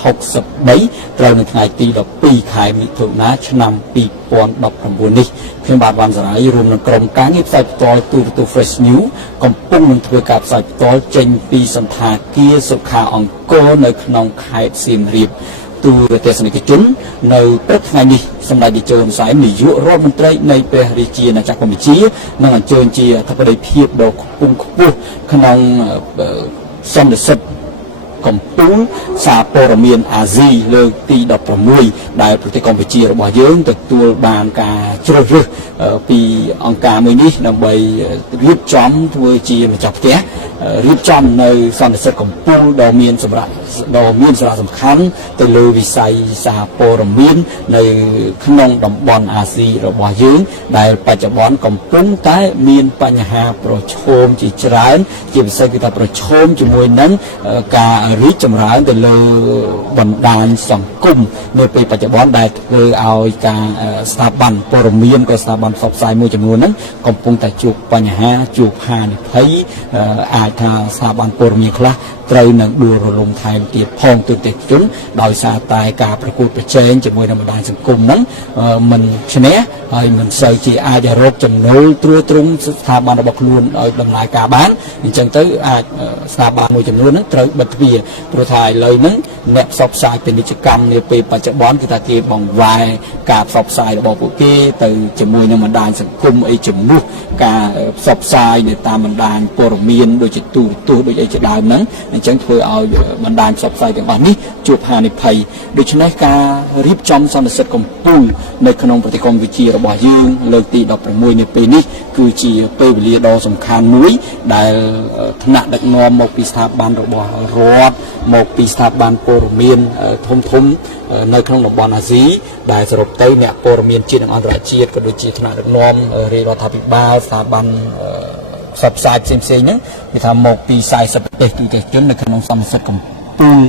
63ត្រូវនៅថ្ងៃទី12ខែមិថុនាឆ្នាំ2019នេះខ្ញុំបាទវ៉ាន់សារាយរួមនឹងក្រុមការងារផ្សាយផ្ទាល់ទូរទស្សន៍ Fresh News កំពុងនឹងធ្វើការផ្សាយផ្ទាល់ចេញពីសន្តាគារសុខាអង្គរនៅក្នុងខេត្តសៀមរាបទូរទស្សនិកជននៅព្រឹកថ្ងៃនេះសម្ដេចតេជោ ហ៊ុនសែននាយករដ្ឋមន្ត្រីនៃព្រះរាជាណាចក្រកម្ពុជានឹងអញ្ជើញជាអធិបតីភាពដ៏ខ្ពង់ខ្ពស់ក្នុងសន្និសីទកំពូលសារព័ត៌មានអាស៊ីលើកទី16ដែលប្រទេសកម្ពុជារបស់យើងទទួលបានការជ្រើសរើសពីអង្គការមួយនេះដើម្បីរៀបចំធ្វើជាម្ចាស់ផ្ទះរៀបចំនៅសន្និសីទកំពូលដ៏មានសារៈសំខាន់ទៅលើវិស័យសារព័ត៌មាននៅក្នុងតំបន់អាស៊ីរបស់យើងដែលបច្ចុប្បន្នកំពុងតែមានបញ្ហាប្រឈមជាច្រើនជាពិសេសគឺថាប្រឈមជាមួយនឹងការរីកចម្រើនទៅលើបណ្ដាញសង្គមនៅពេលបច្ចុប្បន្នដែលធ្វើឲ្យការស្ថាប័នព័ត៌មានក៏ស្ថាប័នផ្សព្វផ្សាយមួយចំនួនហ្នឹងកំពុងតែជួបបញ្ហាជួបហានិភ័យអាចថាស្ថាប័នព័ត៌មានខ្លះត្រូវនឹងដួលរលំថែមទៀតផងទូទៅជនដោយសារតែការប្រកួតប្រជែងជាមួយនឹងបណ្ដាញសង្គមហ្នឹងមិនឈ្នះហើយមិនសូវជាអាចរកចំណូលត្រួតត្រងស្ថាប័នរបស់ខ្លួនឲ្យដំណើរការបានអញ្ចឹងទៅអាចស្ថាប័នមួយចំនួនហ្នឹងត្រូវបិទទ្វារព្រោះថាឥឡូវហ្នឹងអ្នកផ្សព្វផ្សាយពាណិជ្ជកម្មនាពេលបច្ចុប្បន្នគឺថាគេបង្វែរការផ្សព្វផ្សាយរបស់ពួកគេទៅជាមួយនឹងបណ្ដាញសង្គមអីជំនួសការផ្សព្វផ្សាយនៅតាមបណ្ដាញព័ត៌មានដូចជាទូរទស្សន៍ដូចអីជាដើមហ្នឹងអញ្ចឹងធ្វើឲ្យបណ្ដាញផ្សព្វផ្សាយទាំងអស់នេះជួបហានិភ័យដូច្នេះការរៀបចំសន្និសីទកំពូលនៅក្នុងប្រទេសកម្ពុជារបស់យើងលើកទី16នៅពេលនេះគឺជាពេលវេលាដ៏សំខាន់មួយដែលថ្នាក់ដឹកនាំមកពីស្ថាប័នរបស់រដ្ឋមកពីស្ថាប័នព័ត៌មានធំនៅក្នុងតំបន់អាស៊ីដែលសរុបទៅអ្នកព័ត៌មានជាតិនិងអន្តរជាតិក៏ដូចជាថ្នាក់ដឹកនាំរាជរដ្ឋាភិបាលស្ថាប័នផ្សព្វផ្សាយផ្សេងៗហ្នឹងគេថាមកពី40ប្រទេសទូទៅជននៅក្នុងសន្និសីទកំពូល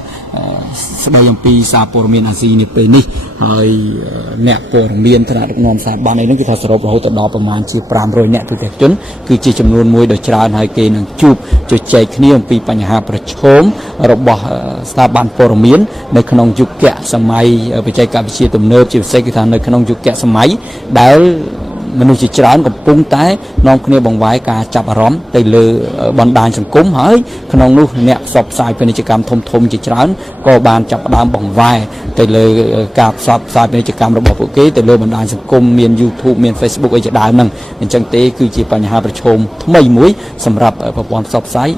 ស្ដីអំពីសារព័ត៌មានអាស៊ីនេះពេលនេះហើយអ្នកព័ត៌មានថ្នាក់ដឹកនាំស្ថាប័ននេះគឺថាសរុបរហូតដល់ប្រមាណជា500អ្នកទូទៅជនគឺជាចំនួនមួយដ៏ច្រើនហើយគេនឹងជួបជជែកគ្នាអំពីបញ្ហាប្រឈមរបស់ស្ថាប័នព័ត៌មាននៅក្នុងយុគសម័យបច្ចេកវិទ្យាទំនើបជាពិសេសគឺថានៅក្នុងយុគសម័យដែលមនុស្សជាច្រើនកំពុងតែនាំគ្នាបង្វែរការចាប់អារម្មណ៍ទៅលើបណ្ដាញសង្គមហើយក្នុងនោះអ្នកផ្សព្វផ្សាយពាណិជ្ជកម្មធំជាច្រើនក៏បានចាប់ផ្ដើមបង្វែរទៅលើការផ្សព្វផ្សាយពាណិជ្ជកម្មរបស់ពួកគេទៅលើបណ្ដាញសង្គមមាន YouTube មាន Facebook អីជាដើមហ្នឹងអញ្ចឹងទេគឺជាបញ្ហាប្រឈមថ្មីមួយសម្រាប់ប្រព័ន្ធផ្សព្វផ្សាយ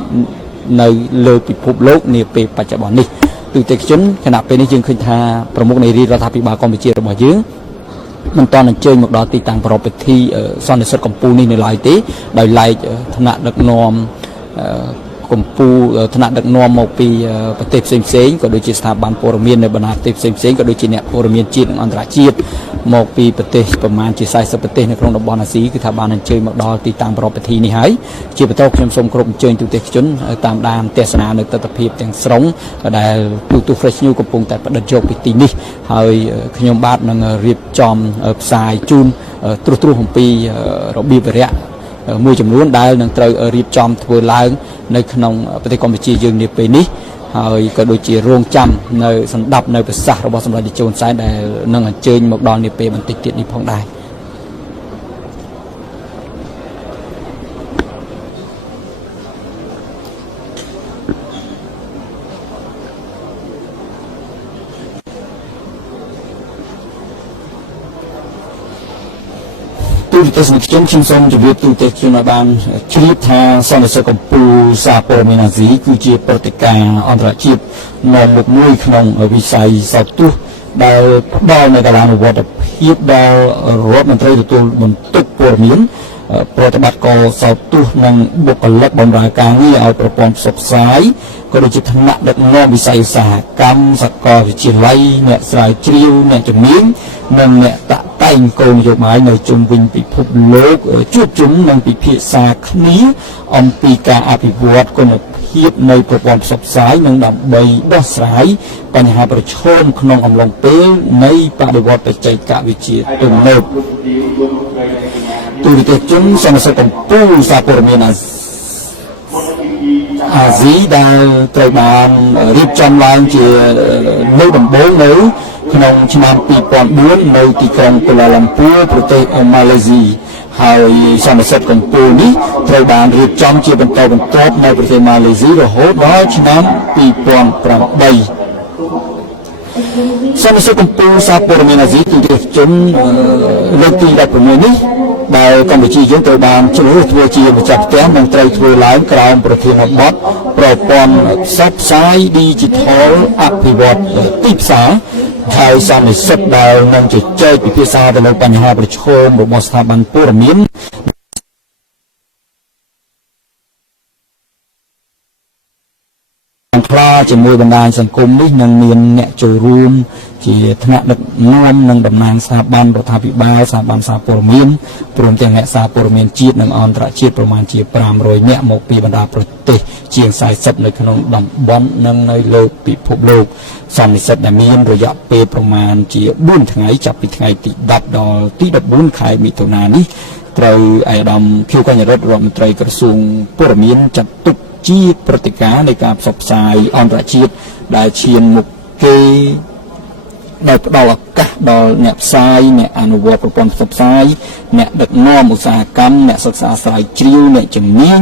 នៅលើពិភពលោកនាពេលបច្ចុប្បន្ននេះទូទៅជនគណៈពេលនេះយើងឃើញថាប្រមុខនៃរាជរដ្ឋាភិបាលកម្ពុជារបស់យើងមិនតន់អញ្ជើញមកដល់ទីតាំងប្រពៃពិធីសន្និសីទកំពូលនេះនៅឡើយទេដោយឡែកថ្នាក់ដឹកនាំកំពូលថ្នាក់ដឹកនាំមកពីប្រទេសផ្សេងក៏ដូចជាស្ថាប័នព័ត៌មាននៅបណ្ដាប្រទេសផ្សេងក៏ដូចជាអ្នកព័ត៌មានជាតិនិងអន្តរជាតិមកពីប្រទេសប្រមាណជា40ប្រទេសនៅក្នុងតំបន់អាស៊ីគឺថាបានអញ្ជើញមកដល់ទីតាំងប្រពៃពិធីនេះហើយជាបន្តខ្ញុំសូមគោរពអញ្ជើញទូទេសជនតាមដានទស្សនានៅទស្សនវិជ្ជាទាំងស្រុងដែលទូទស្សន៍ Fresh News កំពុងតែផ្ដិតយកពីទីនេះហើយខ្ញុំបាទនឹងរៀបចំផ្សាយជូនត្រួសអំពីរបៀបវារៈមួយចំនួនដែលនឹងត្រូវរៀបចំធ្វើឡើងនៅក្នុងប្រទេសកម្ពុជាយើងនាពេលនេះហើយក៏ដូចជារងចាំនៅសម្ដាប់នៅប្រសាសន៍របស់សម្ដេចតេជោ ហ៊ុនសែនដែលនឹងអញ្ជើញមកដល់នាពេលបន្តិចទៀតនេះផងដែរទូរទស្សនិកជនខ្ញុំសូមជម្រាបទូទៅជនឲ្យបានជ្រាបថាសន្និសីទកំពូលសារព័ត៌មានអាស៊ីគឺជាព្រឹត្តិការណ៍អន្តរជាតិនាំមុខមួយក្នុងវិស័យសោតទស្សន៍ដែលផ្ដល់នូវការអនុវត្តភាពដល់រដ្ឋមន្ត្រីទទួលបន្ទុកព័ត៌មានប្រតិបត្តិការសោតទស្សន៍និងបុគ្គលិកបម្រើការងារឲ្យប្រព័ន្ធផ្សព្វផ្សាយក៏ដូចជាថ្នាក់ដឹកនាំវិស័យឧស្សាហកម្មសាកលវិទ្យាល័យអ្នកស្រាវជ្រាវអ្នកជំនាញនិងអ្នកតាក់តែងគោលនយោបាយនៅជុំវិញពិភពលោកជួបជុំនិងពិភាក្សាគ្នាអំពីការអភិវឌ្ឍគុណភាពនៃប្រព័ន្ធផ្សព្វផ្សាយនិងដើម្បីដោះស្រាយបញ្ហាប្រឈមក្នុងអំឡុងពេលនៃបដិវត្តន៍បច្ចេកវិទ្យាទំនើបទូរទស្សន៍ជនសន្និសីទកំពូលសារព័ត៌មានអា អាស៊ីដែលត្រូវបានរៀបចំឡើងជានៅដំបូងនៅក្នុងឆ្នាំ2004នៅទីក្រុងកូឡាឡាំពូប្រទេសម៉ាឡេស៊ីហើយសន្និសីទកំពូលនេះត្រូវបានរៀបចំជាបន្តបន្ទាប់នៅប្រទេសម៉ាឡេស៊ីរហូតដល់ឆ្នាំ2008សន្និសីទកំពូលសារព័ត៌មានអាស៊ីទូទៅជនលើកទី16នេះដែលកម្ពុជាយើងត្រូវបានជ្រើសរើសធ្វើជាម្ចាស់ផ្ទះនិងត្រូវធ្វើឡើងក្រោមប្រធានបទប្រព័ន្ធផ្សព្វផ្សាយ Digital អភិវឌ្ឍទីផ្សារហើយសន្និសីទដែលនឹងជជែកពិភាក្សាទៅលើបញ្ហាប្រឈមរបស់ស្ថាប័នព័ត៌មានខ្លាជាមួយបណ្ដាញសង្គមនេះនឹងមានអ្នកចូលរួមជាថ្នាក់ដឹកនាំនិងតំណាងស្ថាប័នរដ្ឋាភិបាលស្ថាប័នសារព័ត៌មានព្រមទាំងអ្នកសារព័ត៌មានជាតិនិងអន្តរជាតិប្រមាណជា500នាក់មកពីបណ្ដាប្រទេសជាង40នៅក្នុងតំបន់និងនៅលើពិភពលោកសន្និសីទដែលមានរយៈពេលប្រមាណជា4ថ្ងៃចាប់ពីថ្ងៃទី10ដល់ទី14ខែមិថុនានេះត្រូវឯកឧត្តមខៀវកញ្ញរិទ្ធរដ្ឋមន្ត្រីក្រសួងព័ត៌មានចាត់ទុកជាព្រឹត្តិការណ៍នៃការផ្សព្វផ្សាយអន្តរជាតិដែលឈានមុខគេដែលផ្ដល់ឱកាសដល់អ្នកផ្សាយអ្នកអនុវត្តប្រព័ន្ធផ្សព្វផ្សាយអ្នកដឹកនាំឧស្សាហកម្មអ្នកសិក្សាស្រាវជ្រាវអ្នកជំនាញ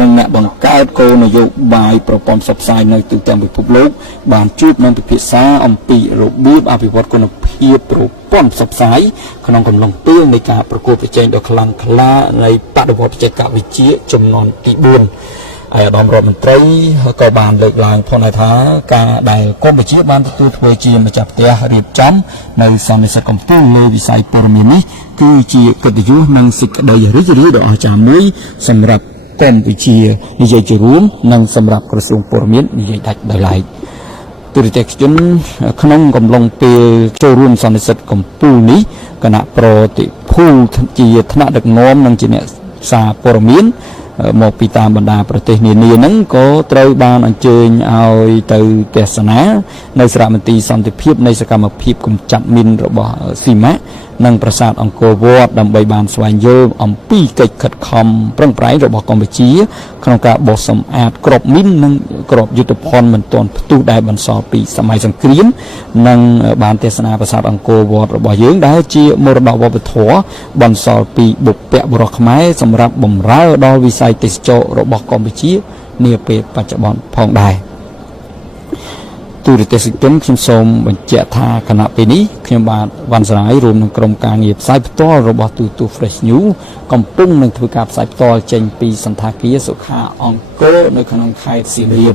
និងអ្នកបង្កើតគោលនយោបាយប្រព័ន្ធផ្សព្វផ្សាយនៅទូទាំងពិភពលោកបានជួបនឹងពិភាក្សាអំពីរបៀបអភិវឌ្ឍគុណភាពប្រព័ន្ធផ្សព្វផ្សាយក្នុងកំឡុងពេលនៃការប្រកួតប្រជែងដ៏ខ្លាំងក្លានៃបដិវត្តបច្ចេកវិទ្យាចំនួនទី4ឯកឧត្តមរដ្ឋមន្ត្រីក៏បានលើកឡើងផងដែរថាការដែលកម្ពុជាបានទទួលធ្វើជាម្ចាស់ផ្ទះរៀបចំនៅសន្និសីទកំពូលលើវិស័យព័ត៌មាននេះគឺជាកិត្តិយសនិងសេចក្តីរីករាយដ៏អស្ចារ្យមួយសម្រាប់កម្ពុជានិយាយជារួមនិងសម្រាប់ក្រសួងព័ត៌មាននិយាយដាច់ដោយឡែកទូរទស្សនិកជនក្នុងកំឡុងពេលចូលរួមសន្និសីទកំពូលនេះគណៈប្រតិភូជាថ្នាក់ដឹកនាំនិងជាអ្នកសារព័ត៌មានមកពីតាមបណ្ដាប្រទេសនានាហ្នឹងក៏ត្រូវបានអញ្ជើញឲ្យទៅទស្សនានៅសារមន្ទីរសន្តិភាពនៃសកម្មភាពកម្ចាត់មីនរបស់ស៊ីម៉ាក់និងប្រាសាទអង្គរវត្តដើម្បីបានស្វែងយល់អំពីកិច្ចខិតខំប្រឹងប្រែងរបស់កម្ពុជាក្នុងការបោះសម្អាតគ្រាប់មីននិងគ្រាប់យុទ្ធភ័ណ្ឌមិនទាន់ផ្ទុះដែលបន្សល់ពីសម័យសង្គ្រាមនិងបានទស្សនាប្រាសាទអង្គរវត្តរបស់យើងដែលជាមរតកវប្បធម៌បន្សល់ពីបុព្វបុរសខ្មែរសម្រាប់បម្រើដល់វិស័យទេសចររបស់កម្ពុជានាពេលបច្ចុប្បន្នផងដែរទូរទស្សនិកជនខ្ញុំសូមបញ្ជាក់ថាគណៈពេលនេះខ្ញុំបាទវ៉ាន់សារាយរួមនឹងក្រុមការងារផ្សាយផ្ទាល់របស់ទូទស្សន៍ Fresh News កំពុងនឹងធ្វើការផ្សាយផ្ទាល់ចេញពីសន្តាគារសុខាអង្គរនៅក្នុងខេត្តសៀមរាប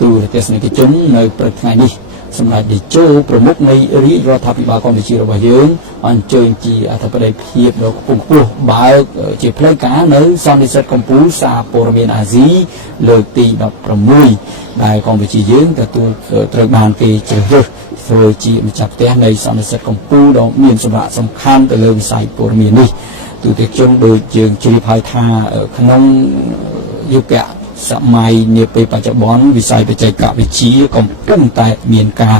ទូរទស្សនិកជននៅព្រឹកថ្ងៃនេះសម្រាប់ទីចូលប្រមុខនៃរាជរដ្ឋាភិបាលកម្ពុជារបស់យើងអញ្ជើញជាអធិបតីភាពដ៏ខ្ពង់ខ្ពស់បើកជាផ្លូវការនៅសន្និសីទកំពូលសារព័ត៌មានអាស៊ីលើកទី16ដែលកម្ពុជាយើងទទួលត្រូវបានគេជ្រើសរើសធ្វើជាម្ចាស់ផ្ទះនៃសន្និសីទកំពូលដ៏មានសារៈសំខាន់ទៅលើវិស័យព័ត៌មាននេះទូទៅជនដូចយើងជ្រាបហើយថាក្នុងយុគសម័យនាពេលបច្ចុប្បន្នវិស័យបច្ចេកវិទ្យាកំពុងតែមានការ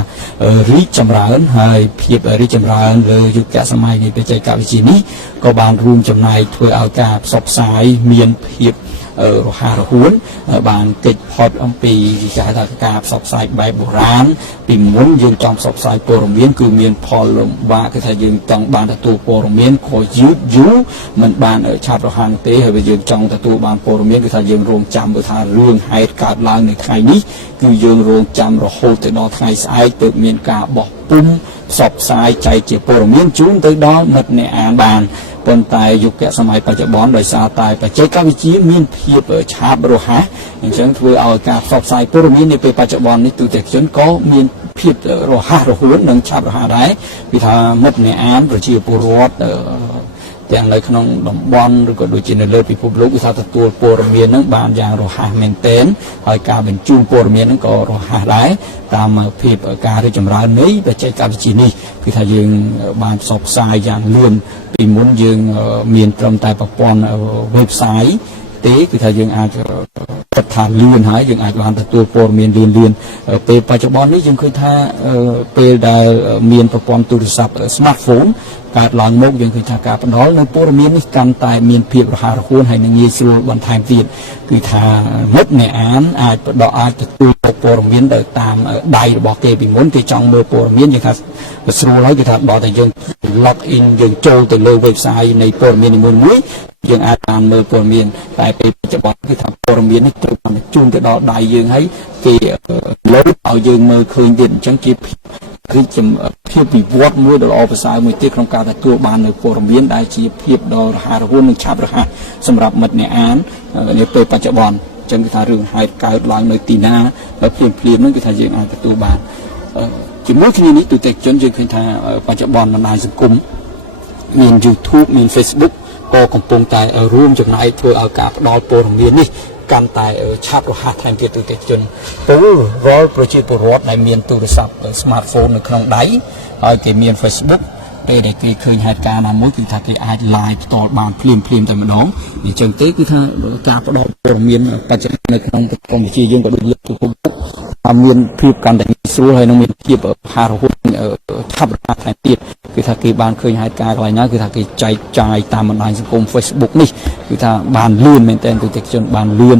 រីកចម្រើនហើយភាពរីកចម្រើនលើយុគសម័យនៃបច្ចេកវិទ្យានេះក៏បានរួមចំណែកធ្វើឲ្យការផ្សព្វផ្សាយមានភាពរហ័សរហួនបានកិច្ចផុតអំពីការផ្សព្វផ្សាយបែបបុរាណពីមុនយើងចង់ផ្សព្វផ្សាយព័ត៌មានគឺមានផលលំបាកគឺថាយើងចង់បានទទួលព័ត៌មានក៏យឺតយូរមិនបានឆាប់រហ័សទេហើយយើងចង់ទទួលបានព័ត៌មានគឺថាយើងរងចាំបើថារឿងហេតុកើតឡើងនៅថ្ងៃនេះគឺយើងរងចាំរហូតទៅដល់ថ្ងៃស្អែកទើបមានការបោះពុម្ពផ្សព្វផ្សាយចែកជាព័ត៌មានជូនទៅដល់មិត្តអ្នកអានបានប៉ុន្តែយុគសម័យបច្ចុប្បន្នដោយសារតែបច្ចេកវិទ្យាមានភាពឆាប់រហ័សអញ្ចឹងធ្វើឲ្យការផ្សព្វផ្សាយព័ត៌មាននាពេលបច្ចុប្បន្ននេះទូទៅជនក៏មានភាពរហ័សរហួននិងឆាប់រហ័សដែរពីថាមិត្តអ្នកអានប្រជាពលរដ្ឋទាំងនៅក្នុងតំបន់ឬក៏ដូចជានៅលើពិភពលោកគឺថាទទួលព័ត៌មានហ្នឹងបានយ៉ាងរហ័សមែនទែនហើយការបញ្ជូនព័ត៌មានហ្នឹងក៏រហ័សដែរតាមភាពការរីកចម្រើននៃបច្ចេកវិទ្យានេះគឺថាយើងបានផ្សព្វផ្សាយយ៉ាងលឿនពីមុនយើងមានត្រឹមតែប្រព័ន្ធ website ទេគឺថាយើងអាចគាត់ថាលឿនហើយយើងអាចបានទទួលព័ត៌មានលឿនពេលបច្ចុប្បន្ននេះយើងឃើញថាពេលដែលមានប្រព័ន្ធទូរស័ព្ទ smartphone កើតឡើងមកយើងឃើញថាការផ្ដល់នៅព័ត៌មាននេះកាន់តែមានភាពរហ័សរហួនហើយនឹងងាយស្រួលបន្ថែមទៀតគឺថាមិត្តអ្នកអានអាចទទួលព័ត៌មានទៅតាមដៃរបស់គេពីមុនគេចង់មើលព័ត៌មានយើងថាស្រួលហើយគឺថាដល់តែយើង log in យើងចូលទៅលើ website នៃព័ត៌មាននីមួយៗយើងអាចតាមមើលព័ត៌មានតែពេលបច្ចុប្បន្នគឺថាព័ត៌មាននេះត្រូវបានជូនទៅដល់ដៃយើងហើយគេលើកឲ្យយើងមើលឃើញទៀតអញ្ចឹងជាភាពវិវត្តមួយដ៏ល្អប្រសើរមួយទៀតក្នុងការទទួលបាននៅព័ត៌មានដែលជាភាពដ៏រហ័សរហួននិងឆាប់រហ័សសម្រាប់មិត្តអ្នកអាននៅពេលបច្ចុប្បន្នអញ្ចឹងគឺថារឿងហេតុកើតឡើងនៅទីណាហើយភ្លាមហ្នឹងគឺថាយើងអាចទទួលបានជាមួយគ្នានេះទូទាំងជនយើងឃើញថាបច្ចុប្បន្នបណ្ដាញសង្គមមាន YouTube មាន Facebook ក៏កំពុងតែរួមចំណែកធ្វើឲ្យការផ្ដល់ព័ត៌មាននេះកាន់តែឆាប់រហ័សថែមទៀតទូទាំងជនពលរាល់ប្រជាពលរដ្ឋដែលមានទូរស័ព្ទ smartphone នៅក្នុងដៃហើយគេមាន Facebook ពេលដែលគេឃើញហេតុការណ៍ណាមួយគឺថាគេអាច live ផ្ទាល់បានភ្លាមតែម្ដងអញ្ចឹងទេគឺថាការផ្ដល់ព័ត៌មានបច្ចុប្បន្ននៅក្នុងកម្ពុជាយើងក៏ដូចលើកទៅមានភាពកាន់តែស្រួលហើយនឹងមានភាពរហ័សរហួនឆាប់រហ័សថែមទៀតគឺថាគេបានឃើញហេតុការណ៍កន្លែងណាគឺថាគេចែកចាយតាមបណ្ដាញសង្គម Facebook នេះគឺថាបានលឿនមែនទែនទូទាំងជនបានលឿន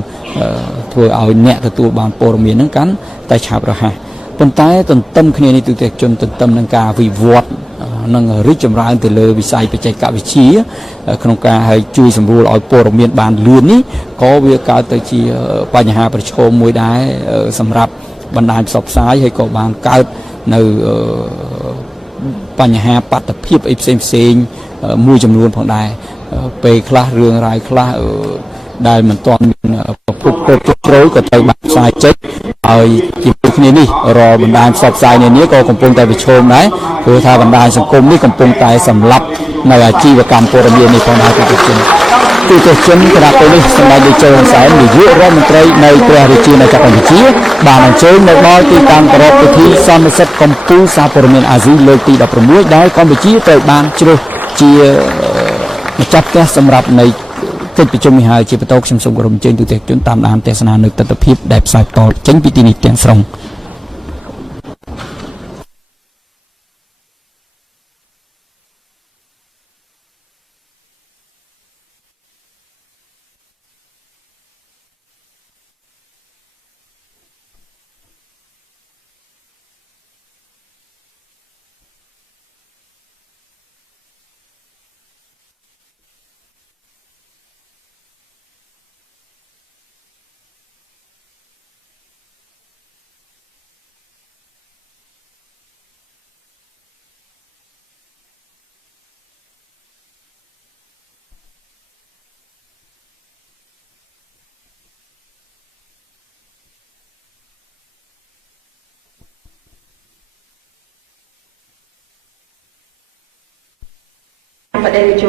ធ្វើឲ្យអ្នកទទួលបានព័ត៌មានហ្នឹងកាន់តែឆាប់រហ័សប៉ុន្តែទន្ទឹមគ្នានេះទូទាំងជនទន្ទឹមនឹងការវិវត្តនឹងរីកចម្រើនទៅលើវិស័យបច្ចេកវិទ្យាក្នុងការឲ្យជួយសម្រួលឲ្យព័ត៌មានបានលឿននេះក៏វាកើតទៅជាបញ្ហាប្រឈមមួយដែរសម្រាប់បណ្ដាញផ្សព្វផ្សាយហើយក៏បានកើតនៅបញ្ហាបាតុភិបអីផ្សេងមួយចំនួនផងដែរពេលខ្លះរឿងរ៉ាវខ្លះដែលមិនទាន់មានប្រភពគ្រប់ជ្រៅក៏ត្រូវបានផ្សាយចេញហើយជាមួយគ្នានេះរាល់បណ្ដាញផ្សព្វផ្សាយនានាក៏កំពុងតែប្រឈមដែរព្រោះថាបណ្ដាញសង្គមនេះកំពុងតែសម្លាប់នៅអាជីវកម្មព័ត៌មាននេះផងដែរទូទាំងជនគណៈពេលនេះសម្ដេចតេជោ ហ៊ុនសែននាយករដ្ឋមន្ត្រីនៃព្រះរាជាណាចក្រកម្ពុជាបានអញ្ជើញនៅដល់ទីតាំងប្រពៃពិធីសន្និសីទកម្ពុជាសារព័ត៌មានអាស៊ីលើកទី16ដែលកម្ពុជាត្រូវបានជ្រើសជាម្ចាស់ផ្ទះសម្រាប់នៃកិច្ចប្រជុំនេះហើយជាបន្តខ្ញុំសូមគោរពអញ្ជើញទូទាំងជនតាមដានទស្សនានៅទស្សនវិជ្ជាដែលផ្សាយបន្តចេញពីទីនេះទាំងស្រុង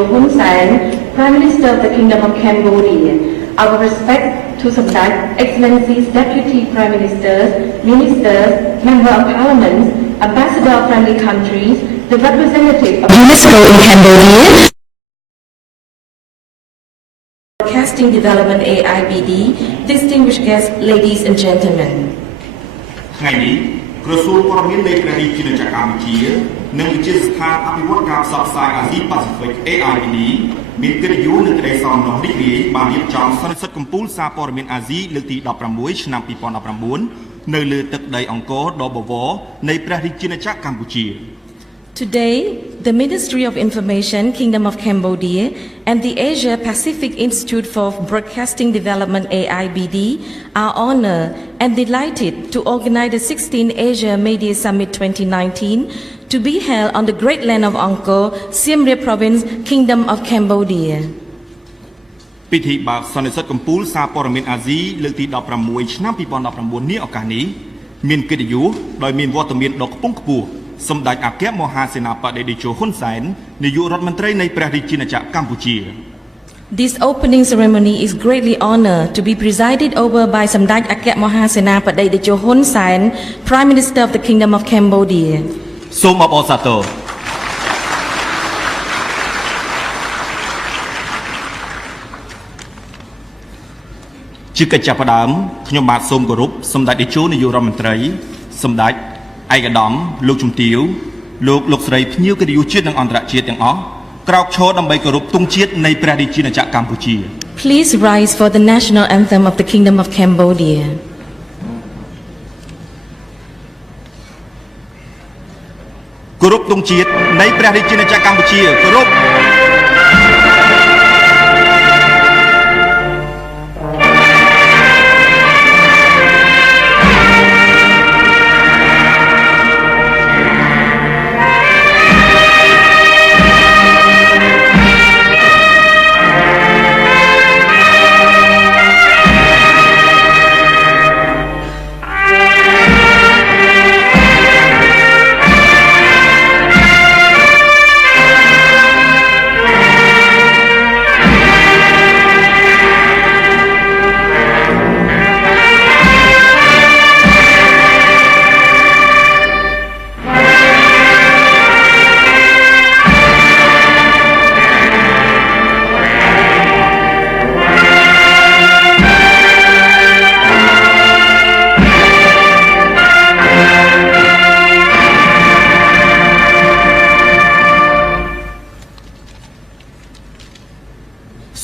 Teo Hun Sen, Prime Minister of the Kingdom of Cambodia. Our respect to Samdech Excellencies, Deputy Prime Ministers, Ministers, Member of Parliament, Ambassador of friendly countries, the representative of UNESCO in Cambodia, Broadcasting Development AIBD, distinguished guests, ladies and gentlemen. ក្រសួងព័ត៌មាននៃព្រះរាជាណាចក្រកម្ពុជានិងវិទ្យាស្ថានអភិវឌ្ឍការផ្សព្វផ្សាយអាស៊ីប៉ាស៊ីហ្វិក AIBD មានកិត្តិយសនិងក្តីសោមនស្សរីករាយបានរៀបចំសន្និសីទកំពូលសារព័ត៌មានអាស៊ីលើកទី16ឆ្នាំ2019នៅលើទឹកដីអង្គរដ៏បវរនៃព្រះរាជាណាចក្រកម្ពុជា Today, the Ministry of Information, Kingdom of Cambodia, and the Asia Pacific Institute for Broadcasting Development (AIBD) are honored and delighted to organize the 16th Asia Media Summit 2019 to be held on the great land of Angkor, Siem Reap Province, Kingdom of Cambodia. ពិធីបើកសន្និសីទកំពូលសារព័ត៌មានអាស៊ីលើកទី16ឆ្នាំ2019នេះឱកាសនេះមានកិត្តិយសដោយមានវត្តមានដ៏ខ្ពង់ខ្ពស់សម្ដេចអគ្គមហាសេនាបតីតេជោ ហ៊ុនសែននាយករដ្ឋមន្ត្រីនៃព្រះរាជាណាចក្រកម្ពុជា This opening ceremony is greatly honored to be presided over by Samdech Akyat Mahasenapati Techo Hun Sen, Prime Minister of the Kingdom of Cambodia. សូមអបអរសាទរ I ជាកិច្ចចាប់ផ្ដើមខ្ញុំបាទសូមគោរពសម្ដេចតេជោនាយករដ្ឋមន្ត្រីសម្ដេចឯកឧត្តមលោកជំទាវលោកស្រីភ្ញៀវកិត្តិយសជាតិនិងអន្តរជាតិទាំងអស់ក្រោកឈរដើម្បីគោរពទង់ជាតិនៃព្រះរាជាណាចក្រកម្ពុជា Please rise for the national anthem of the Kingdom of Cambodia. គោរពទង់ជាតិនៃព្រះរាជាណាចក្រកម្ពុជាគោរព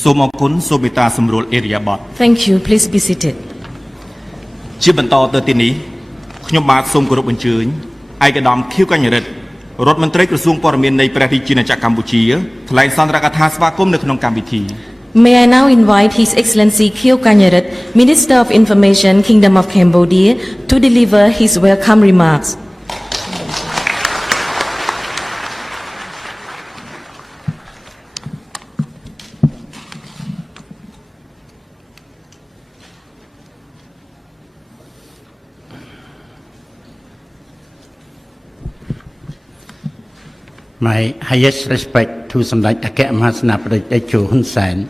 សូមអរគុណសូមមេត្តាសម្រួលអេរិយាបថ Thank you. Please be seated. ជាបន្តទៅទីនេះខ្ញុំបាទសូមគោរពអញ្ជើញឯកឧត្តមខៀវកញ្ញរិទ្ធរដ្ឋមន្ត្រីក្រសួងព័ត៌មាននៃព្រះរាជាណាចក្រកម្ពុជាថ្លែងសន្ទរកថាស្វាគមន៍នៅក្នុងកម្មវិធី May I now invite His Excellency Khieu Kanyarat, Minister of Information, Kingdom of Cambodia, to deliver his welcome remarks. My highest respect to Samdech Akek Mahasenapati Techo Hun Sen,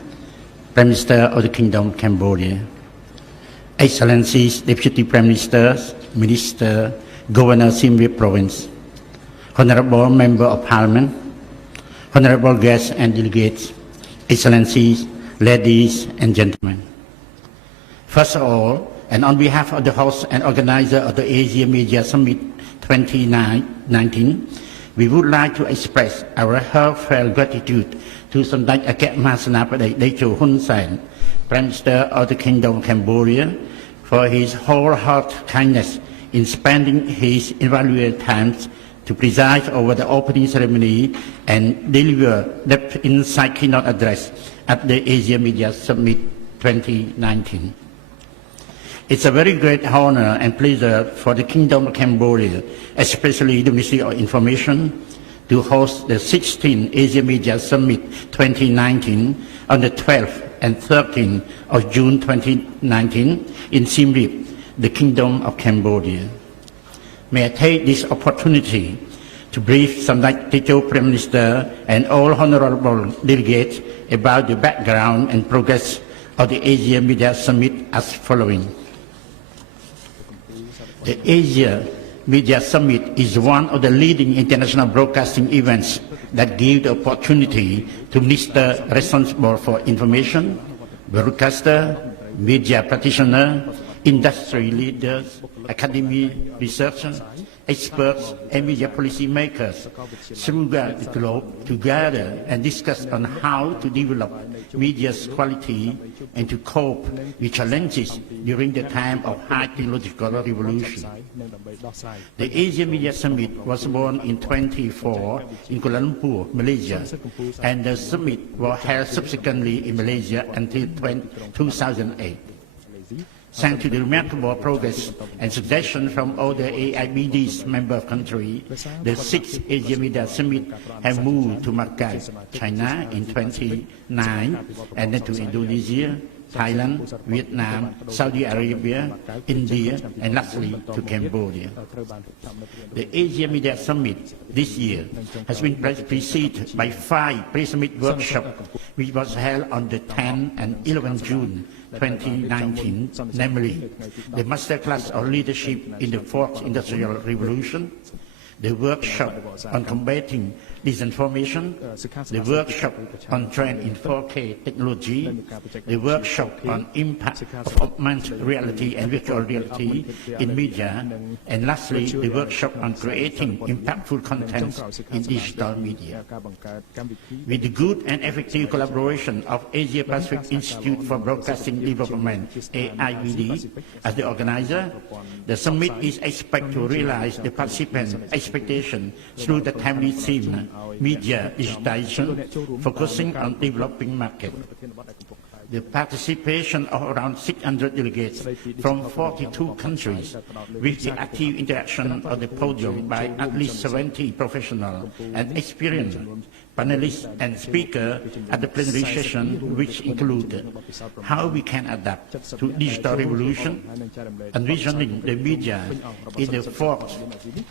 Prime Minister of the Kingdom of Cambodia, Excellencies, Deputy Prime Ministers, Minister, Governor Siem Reap Province, Honorable Member of Parliament, Honorable guests and delegates, Excellencies, ladies and gentlemen. First of all, and on behalf of the host and organizer of the Asia Media Summit 2019, we would like to express our heartfelt gratitude to Samdech Akek Mahasenapati Techo Hun Sen, Prime Minister of the Kingdom of Cambodia, for his wholehearted kindness in spending his invaluable time to preside over the opening ceremony and deliver the insight keynote address at the Asia Media Summit 2019. It's a very great honor and pleasure for the Kingdom of Cambodia, especially the Ministry of Information, to host the 16th Asia Media Summit 2019 on the 12th and 13th of June 2019 in Siem Reap, the Kingdom of Cambodia. May I take this opportunity to brief Samdech Techo Prime Minister and all honorable delegates about the background and progress of the Asia Media Summit as following. The Asia Media Summit is one of the leading international broadcasting events that give the opportunity to ministers responsible for information, broadcaster, media practitioner, industry leaders, academic researchers, experts, and media policy makers throughout the globe to gather and discuss on how to develop media's quality and to cope with challenges during the time of high technological revolution. The Asia Media Summit was born in 2004 in Kuala Lumpur, Malaysia, and the summit was held subsequently in Malaysia until 2008. Thanks to the remarkable progress and suggestions from all the AIBD's member countries, the 6th Asia Media Summit have moved to Macau, China in 2009, and then to Indonesia, Thailand, Vietnam, Saudi Arabia, India, and lastly to Cambodia. The Asia Media Summit this year has been preceded by 5 pre-summit workshops, which was held on the 10th and 11th June 2019, namely the Masterclass of Leadership in the Fourth Industrial Revolution, the workshop on combating disinformation, the workshop on trend in 4K technology, the workshop on impact of augmented reality and virtual reality in media, and lastly, the workshop on creating impactful content in digital media. With the good and effective collaboration of Asia Pacific Institute for Broadcasting Development, AIBD, as the organizer, the summit is expected to realize the participants' expectation through the timely theme, media digitization, focusing on developing market. The participation of around 600 delegates from 42 countries, with the active interaction of the podium by at least 70 professional and experienced panelists and speakers at the plenary session, which include how we can adapt to digital revolution, envisioning the media in the fourth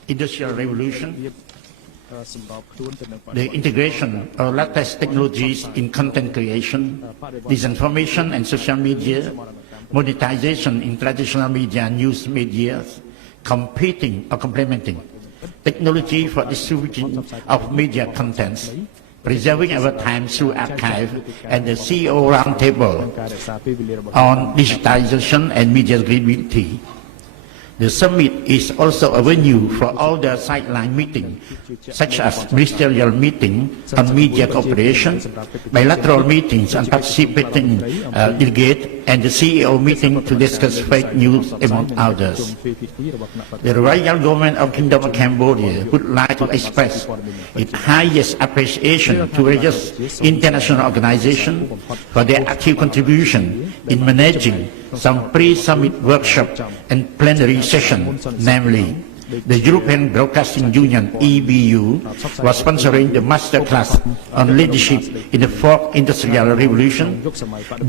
industrial revolution, the integration of latest technologies in content creation, disinformation and social media, monetization in traditional media and news media, competing or complementing, technology for distribution of media contents, preserving our time through archive, and the CEO Roundtable on digitization and media credibility. The summit is also a venue for all the sideline meetings, such as ministerial meetings on media cooperation, bilateral meetings on participating delegates, and the CEO meeting to discuss fake news, among others. The Royal Government of Kingdom of Cambodia would like to express its highest appreciation to various international organizations for their active contribution in managing some pre-summit workshops and plenary sessions, namely the European Broadcasting Union (EBU) was sponsoring the masterclass on leadership in the fourth industrial revolution.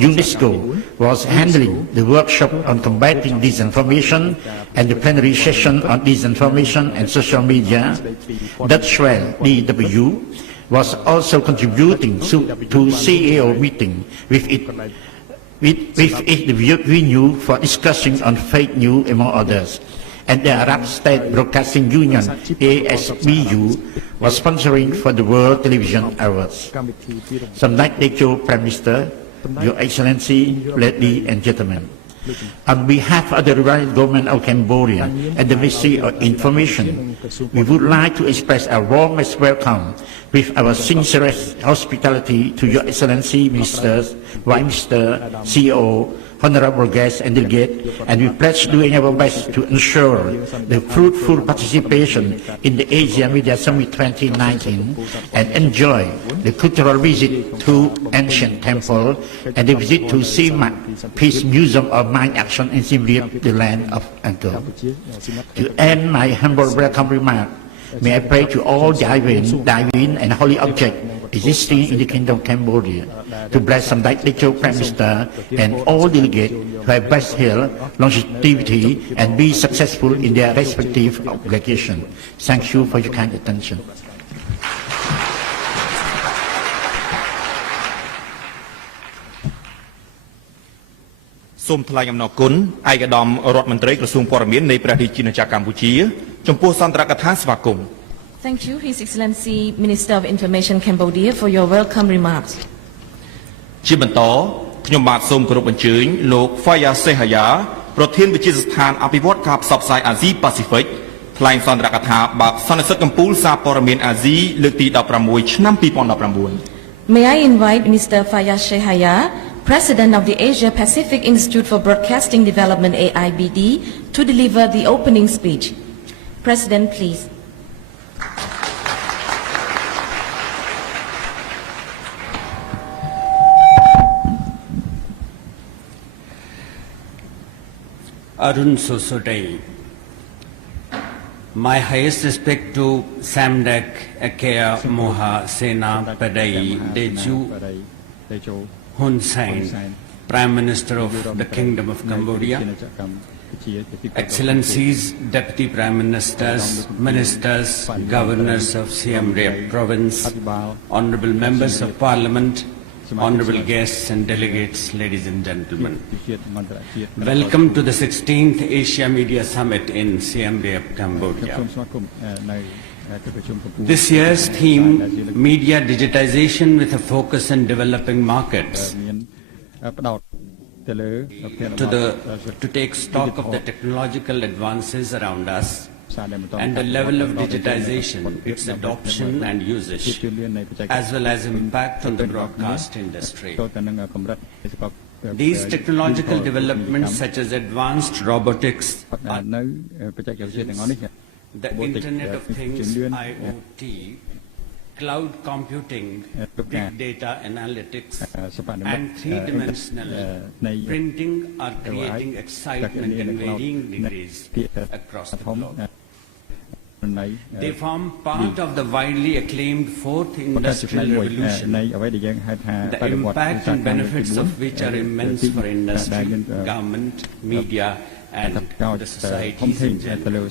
UNESCO was handling the workshop on combating disinformation and the plenary session on disinformation and social media. Dutch Welle (DW) was also contributing to CEO meeting with its venue for discussing on fake news, among others. And the Arab State Broadcasting Union (ASBU) was sponsoring for the World Television Awards. Samdech Techo, Prime Minister, Your Excellency, ladies and gentlemen, on behalf of the Royal Government of Cambodia and the Ministry of Information, we would like to express our warmest welcome with our sincerest hospitality to Your Excellency, Ministers, Vice Minister, CEO, honorable guests and delegates, and we pledge doing our best to ensure the fruitful participation in the Asia Media Summit 2019 and enjoy the cultural visit to ancient temple and the visit to Simak Peace Museum of Mind Action in Siem Reap, the land of Angkor. To end my humble welcome remark, may I pray to all divine and holy objects existing in the Kingdom of Cambodia to bless Samdech Techo, Prime Minister, and all delegates to have best health, longevity, and be successful in their respective obligations. Thank you for your kind attention. សូមថ្លែងអំណរគុណឯកឧត្តមរដ្ឋមន្ត្រីក្រសួងព័ត៌មាននៃព្រះរាជាណាចក្រកម្ពុជាចំពោះសន្ទរកថាស្វាគមន៍ Thank you, His Excellency, Minister of Information Cambodia, for your welcome remarks. ជាបន្តខ្ញុំបាទសូមគោរពអញ្ជើញលោក Faya Sehaya ប្រធានវិទ្យាស្ថានអភិវឌ្ឍការផ្សព្វផ្សាយអាស៊ីប៉ាស៊ីហ្វិកថ្លែងសន្ទរកថាបើកសន្និសីទកំពូលសារព័ត៌មានអាស៊ីលើកទី16ឆ្នាំ2019 May I invite Mr. Faya Sehaya, President of the Asia Pacific Institute for Broadcasting Development AIBD, to deliver the opening speech. President, please. Arun Sosodei. My highest respect to Samdech Akea Moha Sena Padai Deju Hun Sen, Prime Minister of the Kingdom of Cambodia, Excellencies, Deputy Prime Ministers, Ministers, Governors of Siem Reap Province, Honorable Members of Parliament, Honorable guests and delegates, ladies and gentlemen. Welcome to the 16th Asia Media Summit in Siem Reap, Cambodia. This year's theme, Media Digitization with a Focus on Developing Markets, to take stock of the technological advances around us and the level of digitization, its adoption and usage, as well as impact on the broadcast industry. These technological developments, such as advanced robotics, the Internet of Things, IoT, cloud computing, big data analytics, and three-dimensional printing are creating excitement in varying degrees across the globe. They form part of the widely acclaimed fourth industrial revolution, the impact and benefits of which are immense for industry, government, media, and the societies in general.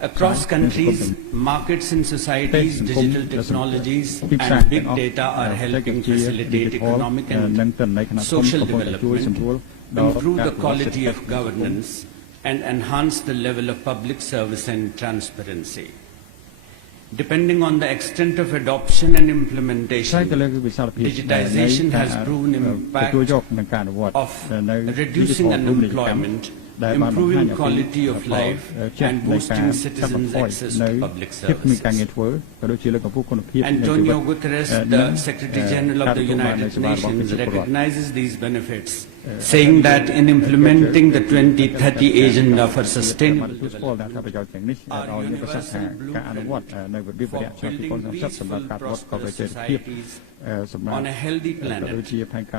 Across countries, markets and societies, digital technologies and big data are helping facilitate economic and social development, improve the quality of governance, and enhance the level of public service and transparency. Depending on the extent of adoption and implementation, digitization has proven impact of reducing unemployment, improving quality of life, and boosting citizens' access to public services. Antonio Guterres, the Secretary General of the United Nations, recognizes these benefits, saying that in implementing the 2030 Agenda for Sustainable Development, our universal blueprint for building peaceful, prosperous societies on a healthy planet,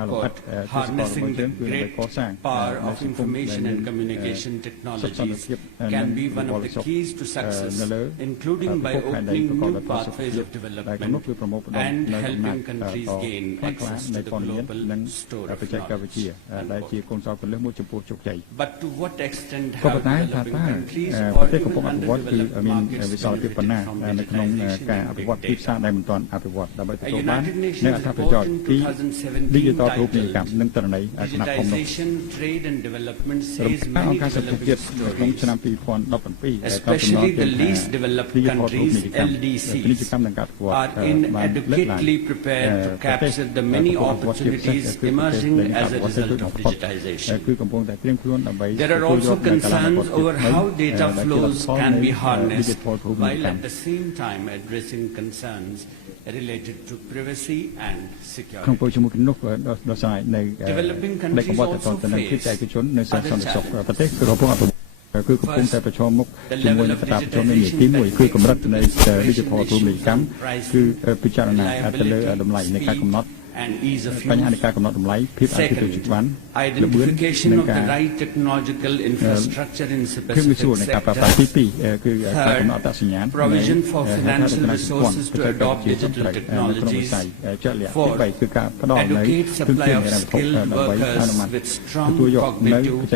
quote, harnessing the great power of information and communication technologies can be one of the keys to success, including by opening new pathways of development and helping countries gain access to the global store of knowledge. But to what extent have developing countries or even underdeveloped markets benefited from digitization and big data? A United Nations report in 2017 titled Digitization, Trade and Development says many developing stories, especially the least developed countries, LDCs, are inadequately prepared to capture the many opportunities emerging as a result of digitization. There are also concerns over how data flows can be harnessed while at the same time addressing concerns related to privacy and security. Developing countries also face other challenges. First, the level of digitization that makes information reliability, speed, and ease of use. Second, identification of the right technological infrastructure in specific sectors. Third, provision for financial resources to adopt digital technologies. Fourth, educate supply of skilled workers with strong cognitive,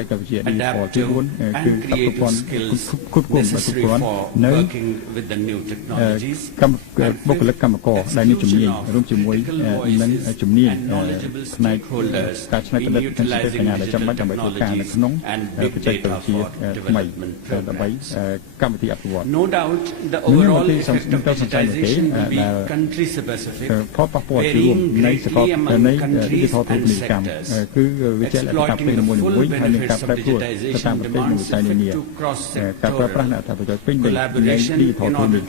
adaptive, and creative skills necessary for working with the new technologies. And fifth, execution of critical voices and knowledgeable stakeholders in utilizing digital technologies and big data for development programs. No doubt, the overall effect of digitization will be country-specific, varying greatly among countries and sectors. Exploiting the full benefits of digitization demands effective cross-sectoral collaboration in order to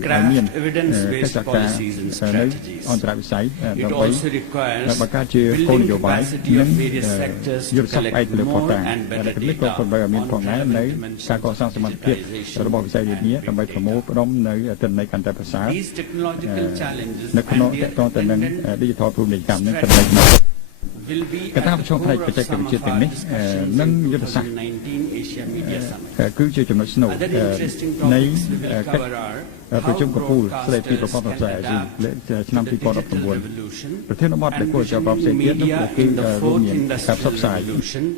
craft evidence-based policies and strategies. It also requires building capacity of various sectors to collect more and better data on relevant dimensions of digitization. These technological challenges and their attendant will be at the core of some of our discussions in 2019 Asia Media Summit. Other interesting topics we will cover are how broadcasters can adapt to the digital revolution and visioning media in the fourth industrial revolution,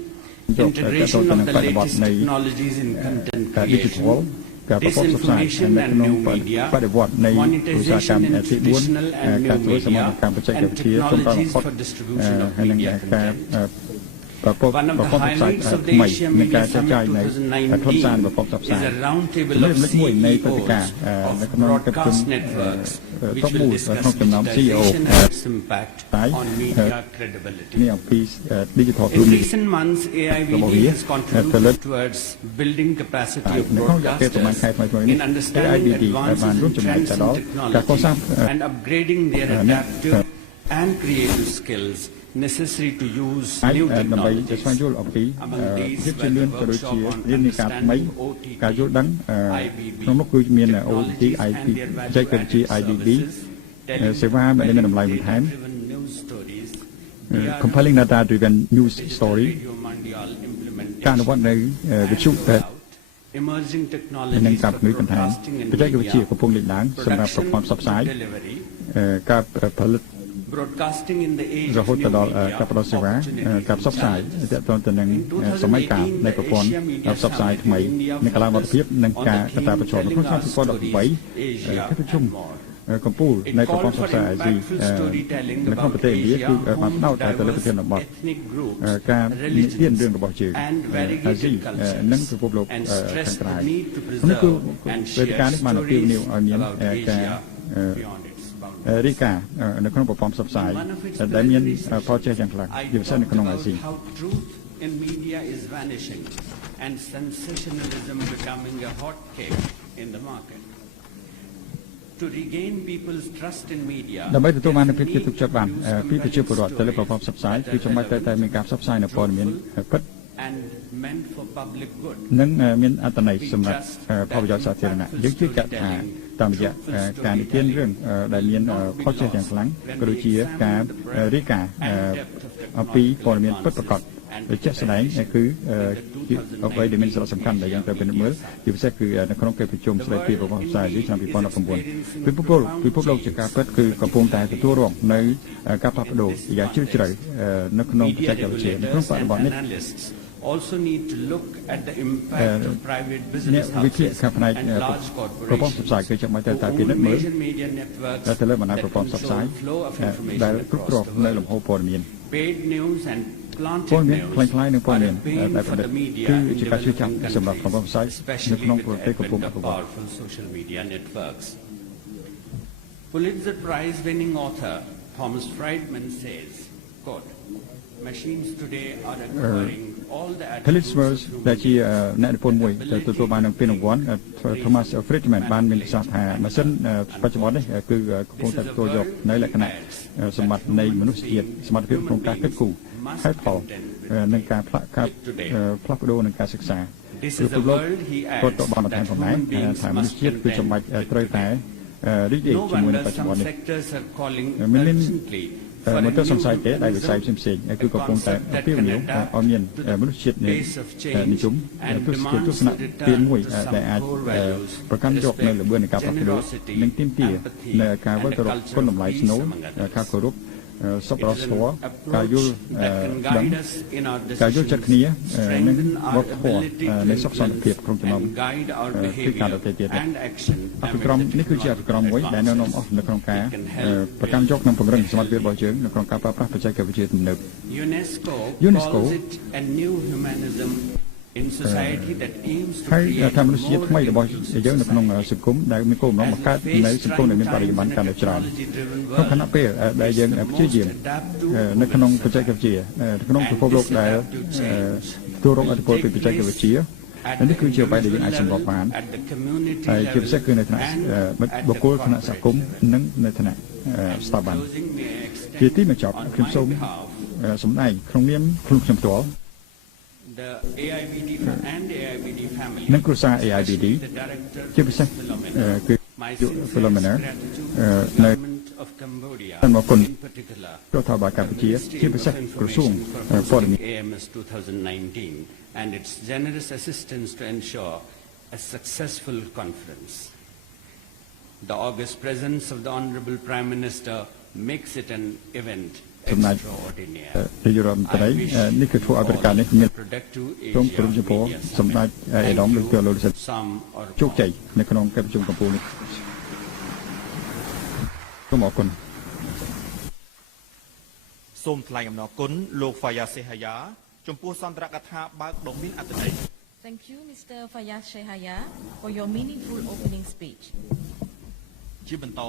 integration of the latest technologies in content creation, disinformation and new media, monetization in traditional and new media, and technologies for distribution of media content. One of the highlights of the Asia Media Summit 2019 is a roundtable of CEOs of broadcast networks, which will discuss digitization and its impact on media credibility. In recent months, AIBD has contributed towards building capacity of broadcasters in understanding advances in trends in technology and upgrading their adaptive and creative skills necessary to use new technologies. Among these were the workshop on understanding OTT, IBB, technologies and their value-added services, data-driven news stories, compiling data-driven news story Radio Mondial ការអនុវត្តនៅវិទ្យុ emerging និង technologies ការ for ពង្រីកបន្ថែម broadcasting and បច្ចេកវិទ្យា media, កំពុងលេចឡើងសម្រាប់ប្រព័ន្ធផ្សព្វផ្សាយ delivery, ការផលិត broadcasting in the age រ of ហូត new ទៅដល់ media, ការផ្ដល់សេវា opportunities ការផ្សព្វផ្សាយ and ទាក់ទងទៅនឹង challenges. សម័យកាលនៃប្រព័ន្ធ Asia Media ផ្សព្វផ្សាយថ្មី Summit និងកលាវត្តភាពនិងការ on the កតាប្រជុំ theme ក្នុងឆ្នាំ Telling Our 2018 Stories, កិច្ចប្រជុំ Asia and more. កំពូលនៃប្រព័ន្ធផ្សព្វផ្សាយអាស៊ីនៅក្នុងប្រទេសឥណ្ឌាគឺបានផ្ដោតទៅលើប្រធានបទ ethnic groups, ការនិទានរឿងរបស់យើង and អាស៊ី variegated cultures, និងពិភពលោក and ខា stress ងក្រៅ the need to នេះគឺ preserve and វេទិកា share នេះបានអំពាវនាវ stories ឲ្យមាន about ការ Asia beyond its boundaries. រាយការណ៍នៅក្នុងប្រព័ន្ធផ្សព្វផ្សាយ One of its ដែលមាន pleasantries ផលចេះយ៉ាងខ្លាំង I ជាពិសេសនៅ talked ក្នុងអា about ស៊ី how truth in media is vanishing and sensationalism becoming a hot cake in the market. To regain people's trust in media, ដើម្បីទទួលបាននូវភាពជឿ there's a ទុកចិត្តបាន need to ពី use ប្រជាពលរដ្ឋទៅលើ compelling ប្រព័ន្ធផ្សព្វផ្សាយ stories គឺចាំបាច់តែមានការផ្សព្វផ្សាយនៅព័ត៌មានពិត and meant for public good. និងមានអត្ថន័យសម្រាប់ផលប្រយោជន៍សាធារណៈយើងជឿជាក់ថាតាមរយៈការនិទានរឿងដែលមានផលចេះយ៉ាងខ្លាំងក៏ដូចជាការរាយការណ៍អំពីព័ត៌មានពិតប្រាកដជាក់ស្ដែងគឺអ្វីដែលមានសារៈសំខាន់ដែលយើងត្រូវពិនិត្យមើលជាពិសេសគឺនៅក្នុងកិច្ចប្រជុំស្ដីពីប្រព័ន្ធផ្សព្វផ្សាយឆ្នាំ2019ពិភពលោកជាការពិតគឺកំពុងតែទទួលរងនៅការផ្លាស់ប្ដូរយ៉ាងជ្រាលជ្រៅនៅក្នុងបច្ចេកវិទ្យានៅក្នុងបរិបទនេះ also need to look at the impact of private អ្នក business វិទ្យា houses ខាងផ្នែក and large ប្រព័ន្ធផ្សព្វផ្សាយគឺចាំបាច់តែពិនិត្យមើល major media networks ទៅលើបណ្ដាញប្រព័ន្ធផ្សព្វផ្សាយ flow of ដែល information គ្រប់គ្រង across នៅ the លំហូរព័ត៌មាន paid news and ព័ planted ត៌មាន news คล้ายៗនឹងព័ត៌មាន are a pain ដែល for ផលិត the media គឺជាការជឿចាប់ in សម្រាប់ប្រព័ន្ធផ្សព្វផ្សាយ developing នៅក្នុង countries, ប្រទេសកំពុង especially អ with ភិ the វឌ្ឍ powerful social media networks. Pulitzer Prize-winning author Thomas Friedman says, quote, machines today are acquiring all the Pulitzer attributes of ដែល human ជាអ្នកនិពន្ធមួយដែលទទួលបាននឹងពានរង្វាន់ Thomas Friedman បានមានប្រសាសន៍ថាម៉ាស៊ីនបច្ចុប្បន្ននេះគឺកំពុងតែទទួលយកនៅលក្ខណៈសម្បត្តិនៃមនុស្សជាតិសមត្ថភាពក្នុងការគិតគូរហេតុផលនិងការផ្លាស់ប្ដូរនឹងការសិក្សា This ពិ is ភ a ពលោក world, he គាត់ក៏ adds, បានបន្ថែម that ផងដែរ human beings ថាមនុស្ស must ជាតិគឺចាំបាច់ contend ត្រូវតែរីករាយ No ជាមួយនឹង wonder បច្ចុប្បន្ន some នេះ sectors are calling មាន urgently for a មិនទៅសង្ស័យ new ទេដែលវិស័យ humanism, ផ្សេងៗគឺកំពុងតែអំពាវនាវឲ្យមានមនុស្សជាតិនិយមទស្សនៈទានមួយដែលអាចប្រកាន់យកនៅល្បឿននៃការផ្លាស់ប្ដូរនិងទាមទារនៅការវិលទៅរកគុណតម្លៃស្នូលការគោរពសប្បុរសធម៌ការយល់ដឹងការយល់ចិត្តគ្នានិងវប្បធម៌នៃសុខសន្តិភាពក្នុងចំណោមគឺការដទៃទៀតអភិក្រមនេះគឺជាអភិក្រមមួយដែលនៅនាំអស់នៅក្នុងការប្រកាន់យកនិងពង្រឹងសមត្ថភាពរបស់យើងនៅក្នុងការប្រើប្រាស់បច្ចេកវិទ្យាទំនើប UNESCO calls it a new humanism in society that aims to ហើយ create ថាមនុស្សជាតិថ្មី more របស់យើងនៅក្នុងសង្គមដែលមានគោលបំណងបង្កើតនៅសង្គមដែលមានបរិយាបន្នកាន់តែច្រើនក្នុងខណៈពេលដែលយើងព្យាយាមនៅក្នុងបច្ចេកវិទ្យាក្នុងពិភពលោកដែលទទួលរងឥទ្ធិពលពីបច្ចេកវិទ្យានេះគឺជាអ្វីដែលយើងអាចសម្របបានហើយជាពិសេសគឺនៅថ្នាក់បុគ្គលថ្នាក់សហគមន៍និងនៅថ្នាក់ស្ថាប័នជាទីបញ្ចប់ខ្ញុំសូមសម្ដែងក្នុងនាមខ្លួនខ្ញុំផ្ទាល់ The AIBD and AIBD family និងគ្រួសារ AIBD ជាពិសេសគឺ Philomena នៅ of Cambodia មកគុណ in particular រដ្ឋាភិបាលកម្ពុជាជាពិសេសក្រសួងព័ត៌មាន AMS 2019 and its generous assistance to ensure a successful conference. The august presence of the Honorable Prime Minister makes it an event សម្ដេច extraordinary. នាយករដ្ឋមន្ត្រីនេះគឺធ្វើឲ្យប្រការនេះមាន Productive ក្រុមប្រជុំពរ Asia សម្ដេចអេដាមលោកលោកសិទ្ធ some or ជោគជ័យនៅក្នុងកិច្ចប្រជុំកំពូលនេះសូមអរគុណ សូមថ្លែងអំណរគុណលោក Fayaz Sehaya ចំពោះសន្ទរកថាបើកដ៏មានអត្ថន័យ Thank you, Mr. Fayyaz Shehaya, for your meaningful opening speech. ជាបន្ត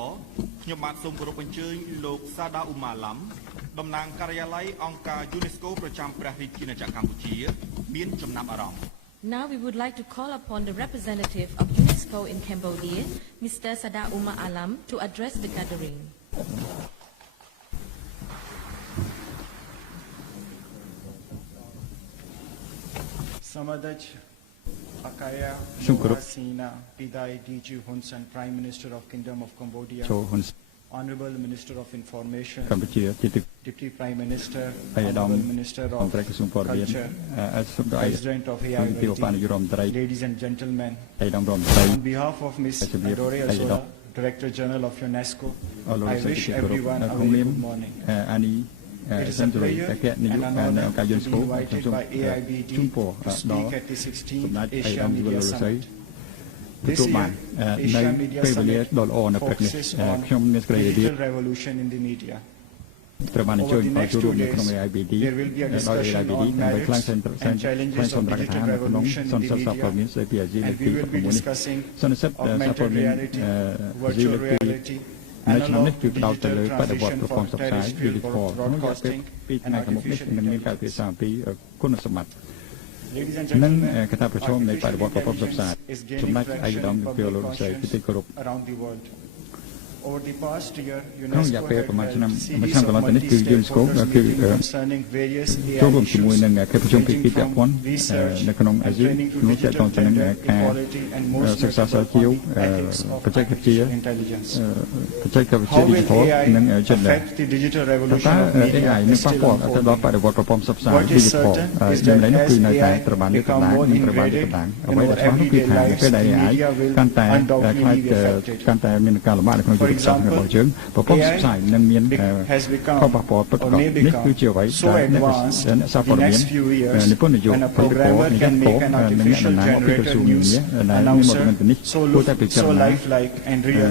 ខ្ញុំបាទសូមគោរពអញ្ជើញលោកសាដាអ៊ូម៉ាឡាំតំណាងការិយាល័យអង្គការ UNESCO ប្រចាំព្រះរាជាណាចក្រកម្ពុជាមានចំណាប់អារម្មណ៍ Now we would like to call upon the representative of UNESCO in Cambodia, Mr. Sada Umar Alam, to address the gathering. Samadaj Akaya Shukrup. Sina Pidai Diju Hun Sen, Prime Minister of Kingdom of Cambodia, ចូលហ៊ុន Honorable Minister of Information, កម្ពុជាជាទី Deputy Prime Minister, ឯកឧត្តម Honorable Minister ម of ន្ត្រីក្រសួងព័ត៌មាន Culture, សូមឲ្យ President of ទីឧបនាយករដ្ឋមន្ត្រី AIIT, ladies and gentlemen, ឯកឧត្តមរដ្ឋមន្ត្រី on behalf of Ms. President, Adore President. Azola, Director General of UNESCO, អរលោក I សេច wish ក្តីគោរព everyone a ក្នុង very នាម good morning. អានី It is សិ a នជរី pleasure អគ្គនាយក and នៃ an អង្គការ honor to UNESCO be invited សូម by AIBD ជូនពរ to ដល់ speak at the សម្ដេច 16th ឯកឧត្ត Asia មយុវ Media លោកសី Summit. ទទួលបាននៅ Asia Media ពេលវេលា Summit ដ៏ល្អនៅព្រឹកនេះ focuses ខ្ញុំមានសេចក្តីរីករាយ digital revolution in the media. ត្រូវបានអញ្ជើញឲ្យចូលរួមនៅក្នុង AIBD There will be a ដោយ discussion AIBD on ដើម្បីខ្លាំង merits សែន and ខ្លាំង challenges ស of ន្ទរកថា digital នៅក្នុង revolution សន្និសីទ in សា the ព័ត៌មាន media. ស្ដីពីអាស៊ីលើ And កទី we will be 6នេះ discussing សន្និសីទសាព័ត៌ augmented មាន reality, អាស៊ីលើ virtual កទី reality, ឆ្នាំនេះ analog គឺផ្ដោតទៅលើ digital បដិវត្ត transition ប្រព័ន្ធ for ផ្សព្វផ្សាយ terrestrial digital ក្នុងរយៈពេល broadcasting ពីរ and ថ្ងៃខាងមុខនេះ artificial នឹងមានការពិភាក្សាអំពីគុណសម្បត្តិ Ladies and និង gentlemen, កត្តាប្រឈមនៃបដិវត្តប្រព័ន្ធផ្សព្វផ្សាយ artificial intelligence is ចំណែក gaining ឯកឧត្តម traction ពី in លោក public សីទី conscience គោរព around the world. Over the past year, ក្នុងរយៈ UNESCO ពេល had ប្រហែល held ឆ្នាំ series មួយឆ្នាំកន្លងទៅនេះគឺ UNESCO multi-stakeholders គឺ meeting concerning various ចូល AI រួមជាមួយ issues នឹងកិច្ចប្រជុំភាគី ranging ពាក់ព័ន្ធ from research នៅក្នុងអា and ស៊ី training to ក្នុងទាក់ទ digital ងទៅនឹង gender ការ equality and most សិក្សាស្រាវជ្រាវ notable on the ethics of បច្ចេកវិទ្យា artificial intelligence. បច្ចេកវិទ្យា How will digital AI និង gender affect the digital តើ revolution of media AI នឹង is ប៉ះ still ពាល់ទៅដល់ប unfolding. រិវត្តប្រព័ន្ធផ្សព្វផ្សាយ What is digital certain is យ៉ាង that ណានោះគឺ as នៅតែ AI ត្រូវបានលើកកម្ become លាំង more និងត្រូវបានលើក embedded កម្លាំង in អ្វីដែល our ស្គាល់នោះគឺ everyday ថា lives, ពេលដែល the AI media will កាន់តែ undoubtedly ខ្លាច be affected. កាន់តែមានការលំបាកនៅក្នុងជីវិតប្រចាំថ្ងៃរបស់យើងប្រព័ន្ធផ្សព្វផ្សាយនឹងមាន has become ផលប៉ះពាល់ពិតប្រាក or ដ may នេះ become គឺជាអ្វី so ដែលអ្នក advanced អ្នកសារព័ត៌ in the មាន next few years និពន្ធនយោ when a ផលិតករ programmer និយា can យ make an និងអ្នកតំ artificial ណាងអភិក្រ generated សួង news ដែលមានមក announcer ទៅនេះ so គួរតែពិចារ so ណា lifelike and real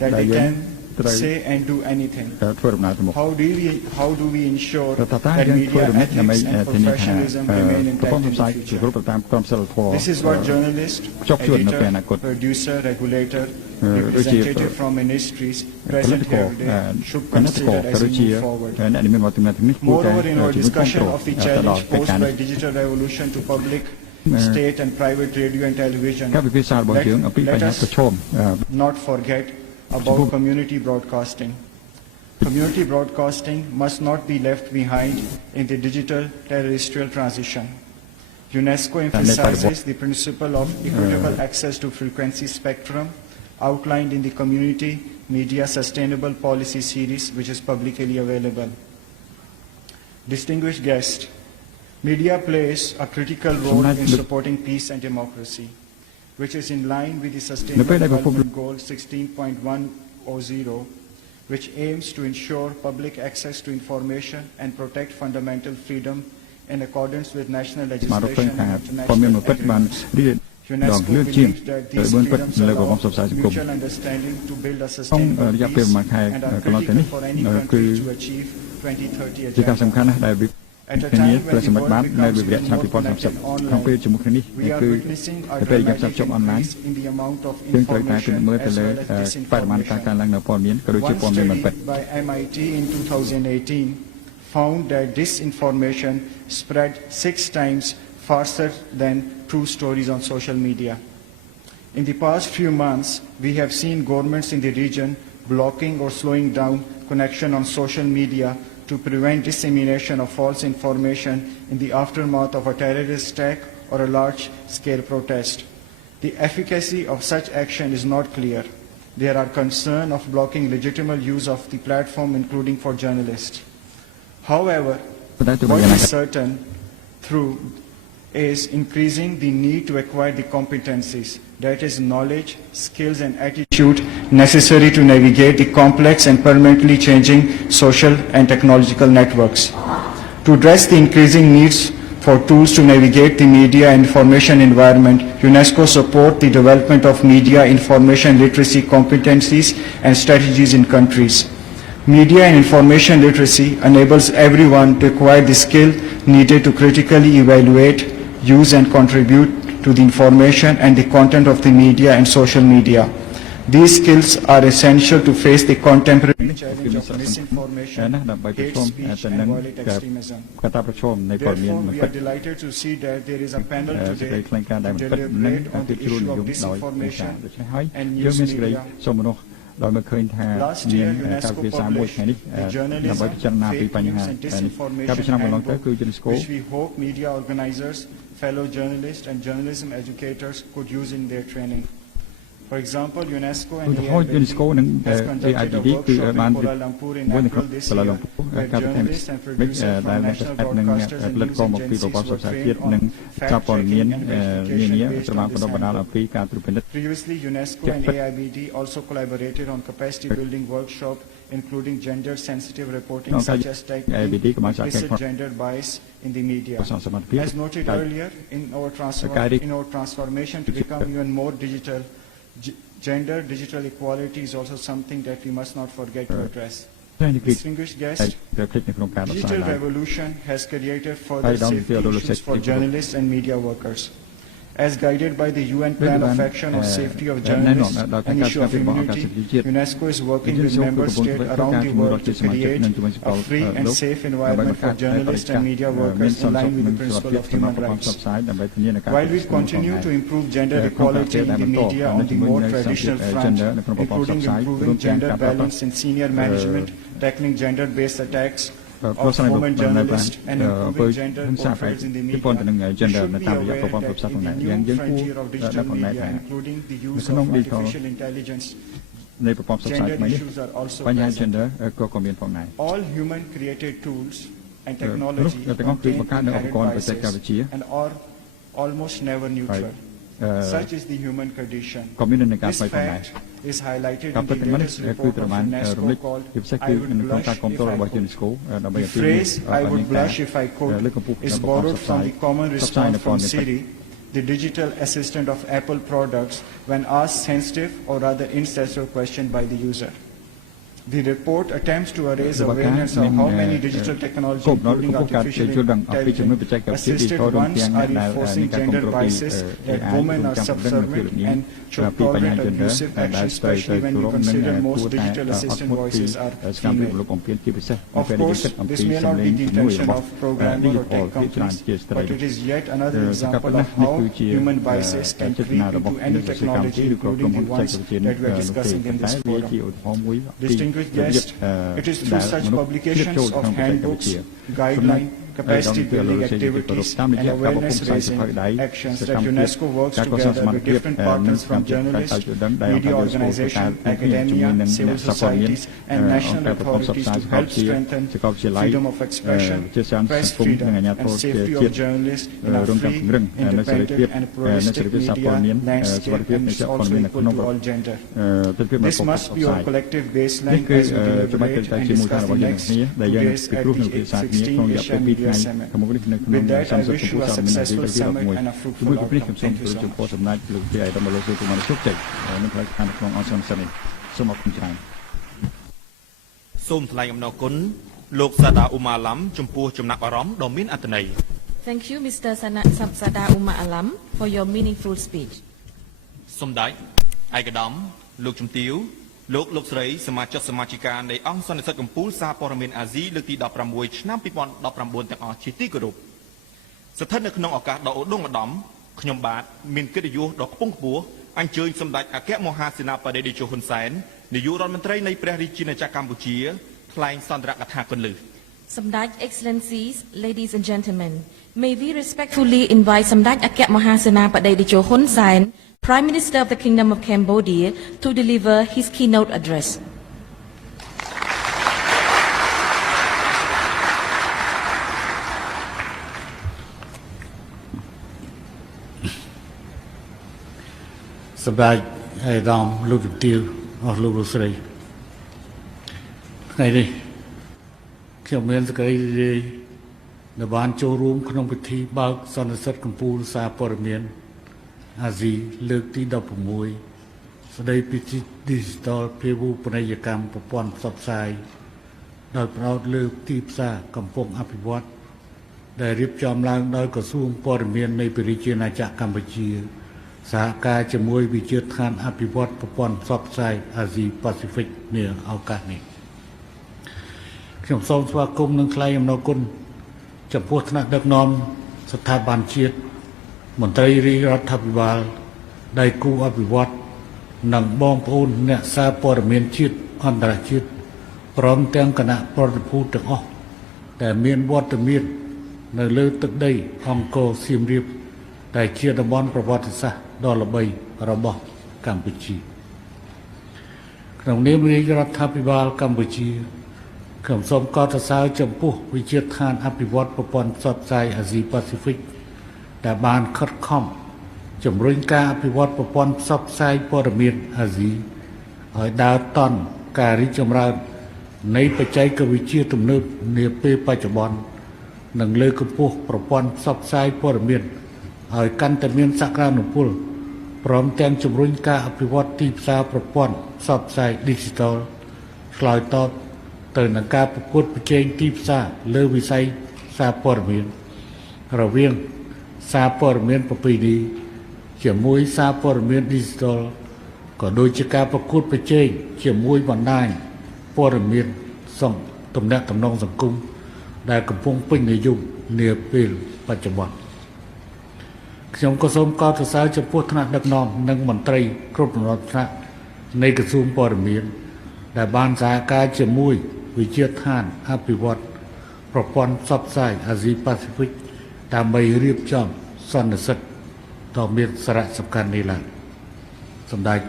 that they can say and do anything. ធ្វើដំណើរទៅមុខ How do we ensure តើតា that យើងធ្វើ media រំលឹកដើម្បី ethics and ធានាថា professionalism remain ប្រព័ន្ធ intact ផ្សព្វផ្សាយ in the ជា future? គ្រប់តាមក្រមសីលធម៌ This is what journalists, ភ្ជាប់ជួននៅពេលអនាគត editor, producer, regulator, ដូចជា representative from ministries present political here today should political consider as ទៅ we ជា move forward. អ្នកដែលមានវត្តមាននេះគួរតែ Moreover, in our ជំនួយគ្រប់គ្រ discussion ង of the ទៅដល់ challenge កិច្ច posed ការ by នេះ digital revolution to public, state and private radio and television, ការពិភាក្សារបស់យើងអំពីបញ្ហាប្រឈម not forget about community broadcasting. Community broadcasting must not be left behind in the digital terrestrial transition. UNESCO emphasizes the principle of equitable access to frequency spectrum outlined in the Community Media Sustainable Policy Series, which is publicly available. Distinguished guests, media plays a critical role in supporting peace and democracy, which is in line with the Sustainable Development Goal 16.100, which aims to ensure public access to information and protect fundamental freedom in accordance with national មករកឃើញ legislation ថា and ព័ត៌មាន international ពិតបាន agreements. រៀបដង UNESCO លឿនជាង believes that ទៅ these បឿនពិត freedoms នៅលើប្រព័ន្ធ allow ផ្សព្វផ្សាយសង្គម mutual understanding to build a ក្នុង sustainable រយៈពេល peace មួយខែ and are កន្លងទៅនេះ critical for any គឺ country to achieve 2030 ជាការ agenda. សំខាន់ណាស់ដែលវិ At a ធានា time ប្រ when សិទ្ធ the ភាពបាន world នៅ becomes វិវត្តឆ្នាំ even more connected 2030ក្នុងពេល online, ជាមួយគ្នានេះ we are គឺ witnessing a ទៅពេលយើងផ្សព្វ dramatic ជុំអនឡាញ increase in the amount of យើងត្រូវតែពិ information មើលទៅ as លើ well as បរិមាណការកើន disinformation. ឡើងនៅព័ត៌មានក៏ដូចជា One ព័ត៌មានមិនពិត study by MIT in 2018 found that disinformation spread 6 times faster than true stories on social media. In the past few months, we have seen governments in the region blocking or slowing down connection on social media to prevent dissemination of false information in the aftermath of a terrorist attack or a large-scale protest. The efficacy of such action is not clear. There are concerns of blocking legitimate use of the platform, including for journalists. However, ប៉ុន្តែទោះបី what យ៉ាងណា is certain through is increasing the need to acquire the competencies, that is knowledge, skills and attitude necessary to navigate the complex and permanently changing social and technological networks. To address the increasing needs for tools to navigate the media and information environment, UNESCO supports the development of media information literacy competencies and strategies in countries. Media and information literacy enables everyone to acquire the skill needed to critically evaluate, use and contribute to the information and the content of the media and social media. These skills are essential to face the contemporary challenge of misinformation, ដើម្បីប្រ hate ឈម speech ទៅ and នឹង violent extremism. កត្តាប្រឈមនៃព័ត៌មាន Therefore, មិន we ពិត are delighted to see that there is a panel សេចក្តី today ថ្លែងការណ៍ដែល to មិនពិតនិង deliberate on ទី the ជ្រុល issue និយ of មដោយការ disinformation ដូច្នេះហើយ and យើង news មានសេចក្តី media. សូមមនុស្សដោយមើលឃើញថា Last មាន year, ការ UNESCO វិភាសាមួយ published ថ្ងៃនេះ the ដើម្បី Journalism, ពិចារណាពី Fake បញ្ហា News and នេះកាលពី Disinformation ឆ្នាំកន្លងទៅ Handbook, គឺ UNESCO which we hope media organizers, fellow journalists and journalism educators could use in their training. For example, UNESCO ឧ and ទាហរណ៍ UNESCO និង has conducted a AIBD គឺ workshop បាន in Kuala Lumpur in មួយនៅ April this កូឡា year, លំពូ where ការប្រធាន journalists and ដែល producers ដែល from អ្នក national និង broadcasters ផលិត and ករ news មកពីរបប agencies សុ were ខាភិ trained បាលនិង on ចាប់ព័ត៌មាន fact-checking and នានា verification ត្រូវបាន based បណ្ on ដុះបណ្ដាល this អំពីការត្រួតពិនិត្យ Previously, UNESCO and AIBD also collaborated on capacity building workshop, including gender-sensitive reporting, Okay. such as tackling AIBDក៏បានសហការ implicit gender bias in the media. ប្រសសមត្ថភាព As noted earlier, in our transformation to become even more digital, gender digital equality is also something that we must not forget to address. នេះគឺ Distinguished តែ guests, ប្រតិក្នុងការដោះស្រាយ digital ឡើយ revolution has created I further don't safety feel the issues for safety. journalists and media workers. As guided by the UN Plan of Action on Safety of ណែនាំ Journalists ដល់ and ការ issue ស្គាល់ of ពីបទអកាស immunity, ជាតិ UNESCO is working with member states around the world to create a free and safe environment for journalists and media workers in line with the principle of human rights. While we continue to improve gender equality in the media on the more traditional front, including improving gender balance in senior management, tackling gender-based attacks of women journalists, and improving gender profiles in the media, we should be aware that in the new frontier of digital media, including the use of artificial intelligence, នៃប្រព័ន្ធផ្សព្វផ្សាយ gender ថ្មីនេះ issues are also បញ្ហា present. gender ក៏មានផងដែរ All human-created tools and មនុស្ស technology ទាំងអស់គឺ contain បង្កើតនូវឧប inherent ករណ៍បច្ចេក biases វិទ្យា and are almost never neutral. Such is the human condition. ក៏មាននៅការ This ស្វ័យផងដែរ fact is highlighted ការ in ពិត the ទាំងនេះ latest គឺ report ត្រូវ of បានរំ UNESCO លេច called ជាពិសេស I គឺ would នៅក្នុងការ blush គ្រប់គ្រង if I របស់ could. UNESCO ដើម្បី The អំពី phrase I would ការ blush if I could លើកកម្ពស់ is ប្រព័ន្ធផ្សព្វ borrowed ផ្សា from យ the common ផ្សព្វផ្សាយ response នៅព័ត៌ from មានពិត Siri, the digital assistant of Apple products, when asked sensitive or rather insensitive question by the user. The report attempts to raise awareness of how many digital technologies, គោលបំណង including កំពុងការ artificial យល់ដឹងអំពីជំនួយបច្ចេកវិទ្យា intelligence, assisted digital រួម ones ទាំង are ដែល enforcing ការគ្រប់គ្រ gender ងពី biases that AI women are ចាំដឹងនៅពី subservient នេះ and should ពី tolerate បញ្ហា gender abusive ដែល action, ត្រូវ especially when គោ we រពនិង consider គួ most រតែ digital អត់ assistant ធ្មត់ពី voices are ស្នាមពី female. លោកបំពេញជាពិសេស Of ពេលដែលយើង course, គិតអំ this ពី may សំ not ឡេ be ង the ជំនួយ intention របស់ of programmer or digital tech គឺច្រើន companies, ជាស្ត្រី but it is yet another សកម្ម example នេះ of how គឺជា human biases can ចេត creep នារ into របស់ any វិទ្យាកម្មវិធី technology, ឬក៏ក្រុម including ហ៊ុន the បច្ចេក ones វិទ្យា that we are discussing in this វា forum. ជាឧទាហរណ៍មួយពី Distinguished guests, it is through such publications of handbooks, guidelines, capacity building activities, and awareness raising actions that UNESCO works together with different partners from journalists, media organizations, academia, civil societies, and national authorities to help strengthen freedom of expression, press freedom, and safety of journalists in a free, independent, and pluralistic media landscape, and is also equal to all gender. This must be our collective baseline as we deliberate and discuss the next 2 days at the 16th Asian Media Summit. ខាងមុខនេះនៅក្នុង With that, I 30 wish you a successful summit and a fruitful ជាមួយគ្នា outcome. ខ្ញុំសូម Thank you ជ so ម្ much. រាបសម្ដេចលោកជាឯកឧត្តមលោកស៊ូមនជោគជ័យនៅក្នុងការក្នុងអសនសិននេះសូមអរគុណច្រើន សូមថ្លែងអំណរគុណលោកសាដាអ៊ូម៉ាឡាំចំពោះចំណាប់អារម្មណ៍ដ៏មានអត្ថន័យ Thank you, Mr. Sada Umar Alam, for your meaningful speech. សូមដេចឯកឧត្តមលោកជំទាវលោកស្រីសមាជិកសមាជិកានៃអង្គសន្និសីទកម្ពុជាសារព័ត៌មានអាស៊ីលើកទី16ឆ្នាំ2019ទាំងអស់ជាទីគោរពស្ថិតនៅក្នុងឱកាសដ៏ឧត្តមឧត្តមខ្ញុំបាទមានកិត្តិយសដ៏ខ្ពង់ខ្ពស់អញ្ជើញសម្ដេចអគ្គមហាសេនាបតីតេជោហ៊ុនសែននាយករដ្ឋមន្ត្រីនៃព្រះរាជាណាចក្រកម្ពុជាថ្លែងសន្ទរកថាគន្លឹះ Samdaj Excellencies, ladies and gentlemen, may we respectfully invite Samdaj Akyat Mahasena Padaidicho Hun Sen, Prime Minister of the Kingdom of Cambodia, to deliver his keynote address. Samdaj ឯកឧត្តមលោកជំទាវអស់លោកស្រីថ្ងៃនេះខ្ញុំមានសេចក្តីរីករាយដែលបានចូលរួមក្នុងពិធីបើកសន្និសីទកម្ពុជាសារព័ត៌មានអាស៊ីលើកទី16ស្តីពី Digital ភាវូបនីយកម្មប្រព័ន្ធផ្សព្វផ្សាយ ដោយផ្ដោតលើទីផ្សារកំពុងអភិវឌ្ឍដែលរៀបចំឡើងដោយក្រសួងព័ត៌មាននៃព្រះរាជាណាចក្រកម្ពុជាសហការជាមួយវិទ្យាស្ថានអភិវឌ្ឍប្រព័ន្ធផ្សព្វផ្សាយអាស៊ីប៉ាស៊ីហ្វិកនាឱកាសនេះខ្ញុំសូមស្វាគមន៍និងថ្លែងអំណរគុណចំពោះថ្នាក់ដឹកនាំស្ថាប័នជាតិមន្ត្រីរាជរដ្ឋាភិបាលដៃគូអភិវឌ្ឍនិងបងប្អូនអ្នកសារព័ត៌មានជាតិអន្តរជាតិព្រមទាំងគណៈប្រតិភូទាំងអស់ដែលមានវត្តមាននៅលើទឹកដីអង្គរសៀមរាបដែលជាតំបន់ប្រវត្តិសាស្ត្រដ៏ល្បីរបស់កម្ពុជាក្នុងនាមរាជរដ្ឋាភិបាលកម្ពុជាខ្ញុំសូមកោតសរសើរចំពោះវិទ្យាស្ថានអភិវឌ្ឍប្រព័ន្ធផ្សព្វផ្សាយអាស៊ីប៉ាស៊ីហ្វិកដែលបានខិតខំជំរុញការអភិវឌ្ឍប្រព័ន្ធផ្សព្វផ្សាយព័ត៌មានអាស៊ីឲ្យដើរទាន់ការរីកចម្រើននៃបច្ចេកវិទ្យាទំនើបនាពេលបច្ចុប្បន្ននិងលើកកម្ពស់ប្រព័ន្ធផ្សព្វផ្សាយព័ត៌មានឲ្យកាន់តែមានសក្តានុពលព្រមទាំងជំរុញការអភិវឌ្ឍទីផ្សារប្រព័ន្ធផ្សព្វផ្សាយ Digital ឆ្លើយតបទៅនឹងការប្រកួតប្រជែងទីផ្សារលើវិស័យសារព័ត៌មានរវាងសារព័ត៌មានប្រពៃណីជាមួយសារព័ត៌មាន Digital ក៏ដូចជាការប្រកួតប្រជែងជាមួយបណ្ដាញព័ត៌មានទំនាក់ទំនងសង្គមដែលកំពុងពេញនិយមនាពេលបច្ចុប្បន្នខ្ញុំក៏សូមកោតសរសើរចំពោះថ្នាក់ដឹកនាំនិងមន្ត្រីគ្រប់ដំណាក់ថ្នាក់នៃក្រសួងព័ត៌មានដែលបានសហការជាមួយវិទ្យាស្ថានអភិវឌ្ឍប្រព័ន្ធផ្សព្វផ្សាយអាស៊ីប៉ាស៊ីហ្វិកដើម្បីរៀបចំសន្និសីទដ៏មានសារៈសំខាន់នេះឡើងសម្ដេច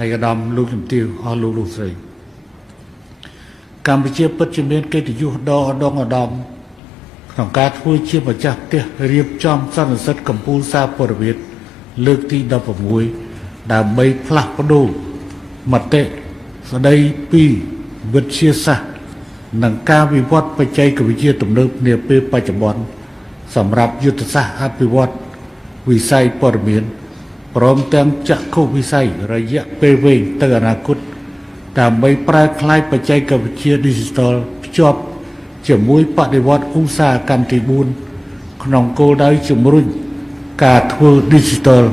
ឯកឧត្តមលោកជំទាវអស់លោកស្រីកម្ពុជាពិតជាមានកិត្តិយសដ៏ឧត្តមឧត្តមក្នុងការធ្វើជាម្ចាស់ផ្ទះរៀបចំសន្និសីទកម្ពុជាសារព័ត៌មានលើកទី16ដើម្បីផ្លាស់ប្ដូរមតិស្ដីពីវិទ្យាសាស្ត្រនិងការវិវត្តបច្ចេកវិទ្យាទំនើបនាពេលបច្ចុប្បន្នសម្រាប់យុទ្ធសាស្ត្រអភិវឌ្ឍវិស័យព័ត៌មានព្រមទាំងចក្ខុវិស័យរយៈពេលវែងទៅអនាគតដើម្បីប្រែក្លាយបច្ចេកវិទ្យា Digital ភ្ជាប់ជាមួយបដិវត្តឧស្សាហកម្មទី4ក្នុងគោលដៅជំរុញការធ្វើ Digital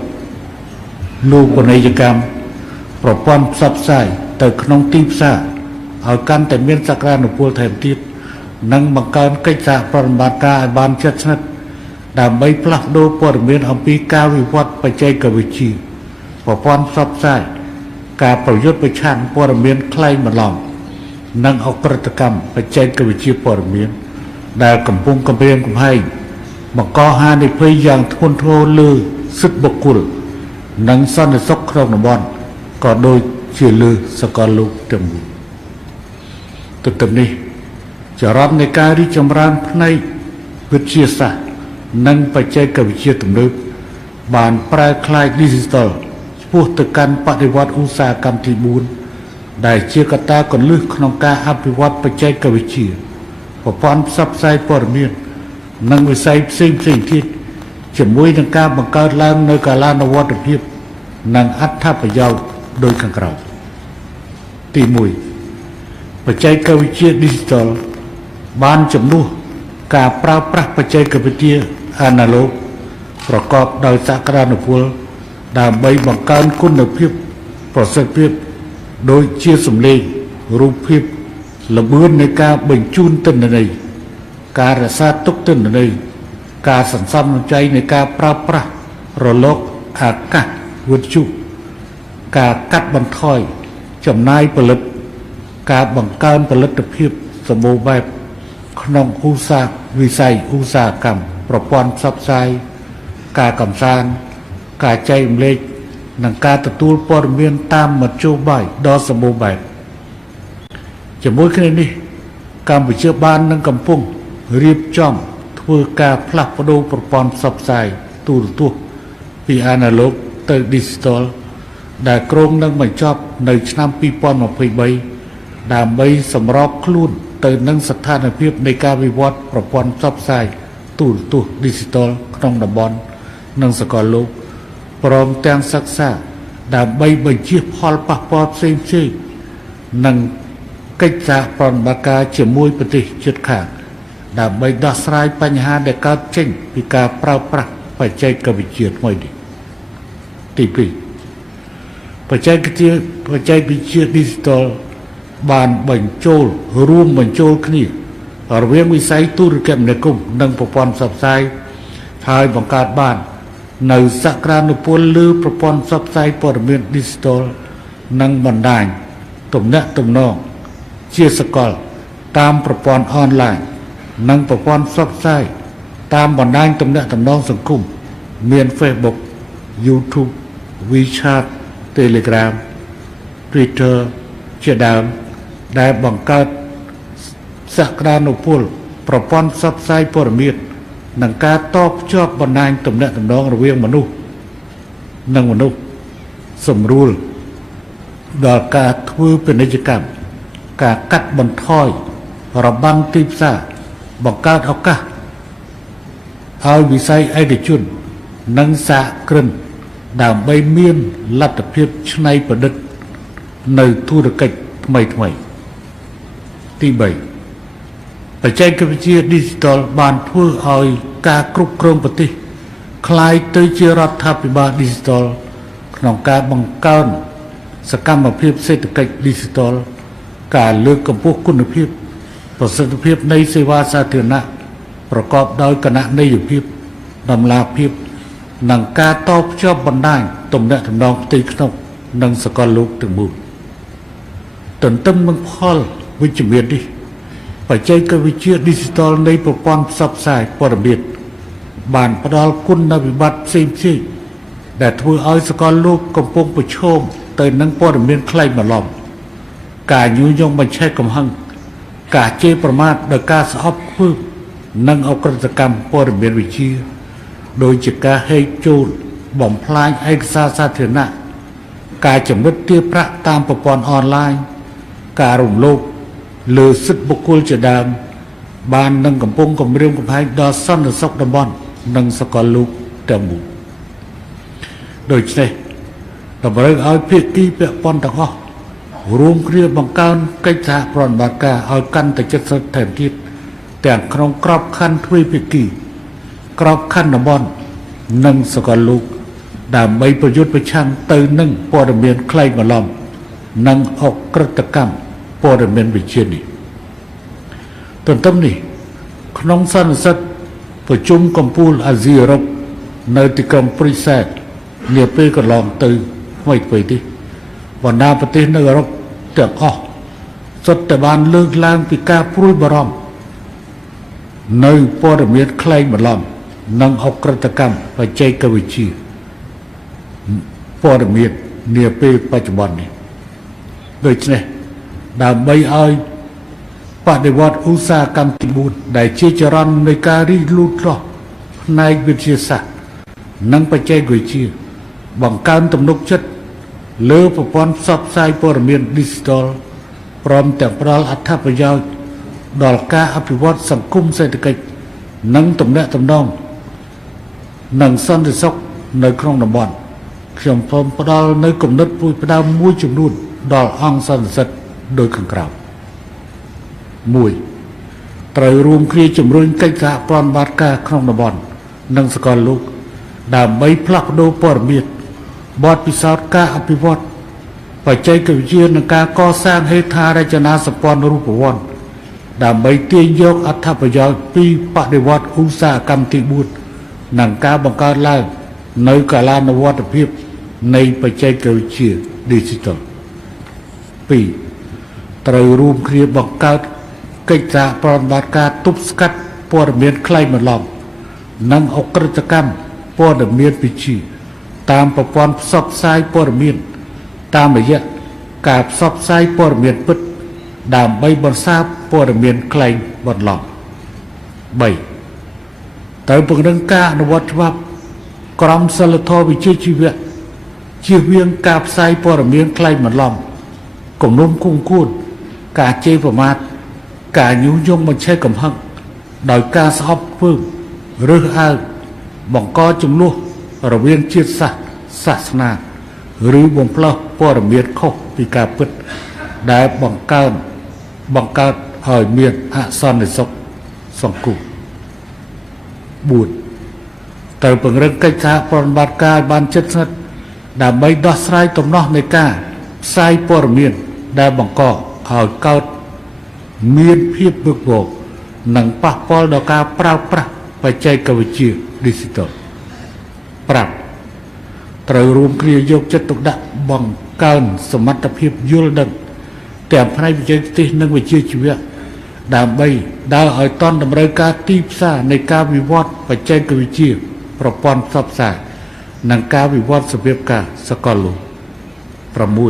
លោកនីយកម្មប្រព័ន្ធផ្សព្វផ្សាយទៅក្នុងទីផ្សារឲ្យកាន់តែមានសក្តានុពលថែមទៀតនិងបង្កើនកិច្ចសហប្រតិបត្តិការឲ្យបានជិតស្និទ្ធដើម្បីផ្លាស់ប្ដូរព័ត៌មានអំពីការវិវត្តបច្ចេកវិទ្យាប្រព័ន្ធផ្សព្វផ្សាយការប្រយុទ្ធប្រឆាំងព័ត៌មានក្លែងបន្លំនិងអក្រិតកម្មបច្ចេកវិទ្យាព័ត៌មានដែលកំពុងគំរាមកំហែងបង្កហានិភ័យយ៉ាងធ្ងន់ធ្ងរលើសិទ្ធិបុគ្គលនិងសន្តិសុខក្នុងតំបន់ក៏ដូចជាលើសកលលោកទាំងមូលទន្ទឹមនេះចរន្តនៃការរីកចម្រើនផ្នែកវិទ្យាសាស្ត្រនិងបច្ចេកវិទ្យាទំនើបបានប្រែក្លាយ Digital ឆ្ពោះទៅកាន់បដិវត្តឧស្សាហកម្មទី4ដែលជាកត្តាគន្លឹះក្នុងការអភិវឌ្ឍបច្ចេកវិទ្យាប្រព័ន្ធផ្សព្វផ្សាយព័ត៌មាននិងវិស័យផ្សេងៗទៀតជាមួយនឹងការបង្កើតឡើងនូវកាលានុវត្តភាពនិងអត្ថប្រយោជន៍ដូចខាងក្រោមទី1បច្ចេកវិទ្យា Digital បានជំនួសការប្រើប្រាស់បច្ចេកវិទ្យាអាណាឡូកប្រកបដោយសក្តានុពលដើម្បីបង្កើនគុណភាពប្រសិទ្ធភាពដូចជាសំឡេងរូបភាពល្បឿននៃការបញ្ជូនទិន្នន័យការរក្សាទុកទិន្នន័យការសន្សំសំចៃនៃការប្រើប្រាស់រលកអាកាសវិទ្យុការកាត់បន្ថយចំណាយផលិតការបង្កើនផលិតភាពសម្បូរបែបក្នុងវិស័យឧស្សាហកម្មប្រព័ន្ធផ្សព្វផ្សាយការកម្សាន្តការចែករំលែកនិងការទទួលព័ត៌មានតាមមធ្យោបាយដ៏សម្បូរបែបជាមួយគ្នានេះកម្ពុជាបាននឹងកំពុងរៀបចំធ្វើការផ្លាស់ប្ដូរប្រព័ន្ធផ្សព្វផ្សាយទូរទស្សន៍ពីអាណាឡូកទៅ Digital ដែលគ្រោងនឹងបញ្ចប់នៅឆ្នាំ2023ដើម្បីសម្របខ្លួនទៅនឹងស្ថានភាពនៃការវិវត្តប្រព័ន្ធផ្សព្វផ្សាយទូរទស្សន៍ Digital ក្នុងតំបន់និងសកលលោកព្រមទាំងសិក្សាដើម្បីបញ្ជៀសផលប៉ះពាល់ផ្សេងៗនិង កិច្ចសហប្រតិបត្តិការជាមួយប្រទេសជិតខាងដើម្បីដោះស្រាយបញ្ហាដែលកើតចេញពីការប្រើប្រាស់បច្ចេកវិទ្យាថ្មីនេះទី2បច្ចេកវិទ្យា Digital បានបញ្ចូលរួមបញ្ចូលគ្នារវាងវិស័យទូរគមនាគមន៍និងប្រព័ន្ធផ្សព្វផ្សាយហើយបង្កើតបាននៅសក្តានុពលលើប្រព័ន្ធផ្សព្វផ្សាយព័ត៌មាន Digital និងបណ្ដាញទំនាក់ទំនងជាសកលតាមប្រព័ន្ធអនឡាញនិងប្រព័ន្ធផ្សព្វផ្សាយតាមបណ្ដាញទំនាក់ទំនងសង្គមមាន Facebook YouTube WeChat Telegram Twitter ជាដើមដែលបង្កើតសក្តានុពលប្រព័ន្ធផ្សព្វផ្សាយព័ត៌មាននិងការតភ្ជាប់បណ្ដាញទំនាក់ទំនងរវាងមនុស្សនិងមនុស្សសម្រួលដល់ការធ្វើពាណិជ្ជកម្មការកាត់បន្ថយរបាំងទីផ្សារបង្កើតឱកាសឲ្យវិស័យឯកជននិងសហគ្រិនដើម្បីមានលទ្ធភាពច្នៃប្រឌិតនៅធុរកិច្ចថ្មីទី3បច្ចេកវិទ្យា Digital បានធ្វើឲ្យការគ្រប់គ្រងប្រទេសคล้ายទៅជារដ្ឋាភិបាល Digital ក្នុងការបង្កើនសកម្មភាពសេដ្ឋកិច្ច Digital ការលើកកម្ពស់គុណភាពប្រសិទ្ធភាពនៃសេវាសាធារណៈប្រកបដោយគណនេយ្យភាពតម្លាភាពនិងការតភ្ជាប់បណ្ដាញទំនាក់ទំនងផ្ទៃក្នុងនិងសកលលោកទាំងមូលទន្ទឹមនឹងផលវិជ្ជមាននេះបច្ចេកវិទ្យា Digital នៃប្រព័ន្ធផ្សព្វផ្សាយព័ត៌មានបានផ្ដល់គុណវិបត្តិផ្សេងៗដែលធ្វើឲ្យសកលលោកកំពុងប្រឈមទៅនឹងព័ត៌មានក្លែងបន្លំការញុះញង់បញ្ឆេះកំហឹងការជេរប្រមាថដោយការស្អប់ខ្ពើមនិងអក្រិតកម្មព័ត៌មានវិទ្យាដោយជាការហែកចូលបំផ្លាញឯកសារសាធារណៈការចំណិតទារប្រាក់តាមប្រព័ន្ធអនឡាញការរំលោភលើសិទ្ធិបុគ្គលជាដើមបាននឹងកំពុងគំរាមកំហែងដល់សន្តិសុខតំបន់និងសកលលោកទាំងមូលដូច្នេះតម្រូវឲ្យភាគីពាក់ព័ន្ធទាំងអស់រួមគ្នាបង្កើនកិច្ចសហប្រតិបត្តិការឲ្យកាន់តែជិតស្និទ្ធថែមទៀតទាំងក្នុងក្របខ័ណ្ឌទ្វេភាគីក្របខ័ណ្ឌតំបន់និងសកលលោកដើម្បីប្រយុទ្ធប្រឆាំងទៅនឹងព័ត៌មានក្លែងបន្លំនិងអក្រិតកម្មព័ត៌មានវិទ្យានេះទន្ទឹមនេះក្នុងសន្និសីទប្រជុំកំពូលអាស៊ីអឺរ៉ុបនៅទីក្រុងព្រុយសែលនាពេលកន្លងទៅថ្មីនេះបណ្ដាប្រទេសនៅអឺរ៉ុបទាំងអស់សុទ្ធតែបានលើកឡើងពីការព្រួយបារម្ភនៅព័ត៌មានក្លែងបន្លំនិងអក្រិតកម្មបច្ចេកវិទ្យាព័ត៌មាននាពេលបច្ចុប្បន្ននេះដូច្នេះដើម្បីឲ្យបដិវត្តឧស្សាហកម្មទី4ដែលជាចរន្តនៃការរីកលូតលាស់ផ្នែកវិទ្យាសាស្ត្រនិងបច្ចេកវិទ្យាបង្កើនទំនុកចិត្តលើប្រព័ន្ធផ្សព្វផ្សាយព័ត៌មាន Digital ព្រមទាំងផ្ដល់អត្ថប្រយោជន៍ដល់ការអភិវឌ្ឍសង្គមសេដ្ឋកិច្ចនិងទំនាក់ទំនងនិងសន្តិសុខនៅក្នុងតំបន់ខ្ញុំសូមផ្ដល់នៅគំនិតពុយផ្ដើមមួយចំនួនដល់អង្គសន្និសីទដោយខាងក្រោម1ត្រូវរួមគ្នាជំរុញកិច្ចសហប្រតិបត្តិការក្នុងតំបន់និងសកលលោកដើម្បីផ្លាស់ប្ដូរព័ត៌មានបទពិសោធន៍ការអភិវឌ្ឍបច្ចេកវិទ្យានិងការកសាងហេដ្ឋារចនាសម្ព័ន្ធរូបវន្តដើម្បីទាញយកអត្ថប្រយោជន៍ពីបដិវត្តឧស្សាហកម្មទី4និងការបង្កើតឡើងនៅកាលានុវត្តភាពនៃបច្ចេកវិទ្យា Digital 2ត្រូវរួមគ្នាបង្កើតកិច្ចសហប្រតិបត្តិការទប់ស្កាត់ព័ត៌មានក្លែងបន្លំនិងអក្រិតកម្មព័ត៌មានវិទ្យាតាមប្រព័ន្ធផ្សព្វផ្សាយព័ត៌មានតាមរយៈការផ្សព្វផ្សាយព័ត៌មានពិតដើម្បីបន្សាបព័ត៌មានក្លែងបន្លំ3ត្រូវពង្រឹងការអនុវត្តច្បាប់ក្រមសីលធម៌វិជ្ជាជីវៈជៀសវាងការផ្សាយព័ត៌មានក្លែងបន្លំគំនុំគុំគួនការជេរប្រមាថការញុះញង់បញ្ឆេះកំហឹងដោយការស្អប់ខ្ពើមរើសអើងបង្កចំនួនរវាងជាតិសាសន៍សាសនាឬបំផ្លោះព័ត៌មានខុសពីការពិតដែលបង្កើន បង្កើតឲ្យមានអសន្តិសុខសង្គម4ត្រូវពង្រឹងកិច្ចសហប្រតិបត្តិការឲ្យបានជិតស្និទ្ធដើម្បីដោះស្រាយទំនាស់នៃការផ្សាយព័ត៌មានដែលបង្កឲ្យកើតមានភាពវឹកវរនិងប៉ះពាល់ដល់ការប្រើប្រាស់បច្ចេកវិទ្យា Digital 5ត្រូវរួមគ្នាយកចិត្តទុកដាក់បង្កើនសមត្ថភាពយល់ដឹងទាំងផ្នែកវិទ្យាទេសនិងវិជ្ជាជីវៈដើម្បីដើរឲ្យទាន់តម្រូវការទីផ្សារនៃការវិវត្តបច្ចេកវិទ្យាប្រព័ន្ធផ្សព្វផ្សាយនិងការវិវត្តសភាពការសកលលោក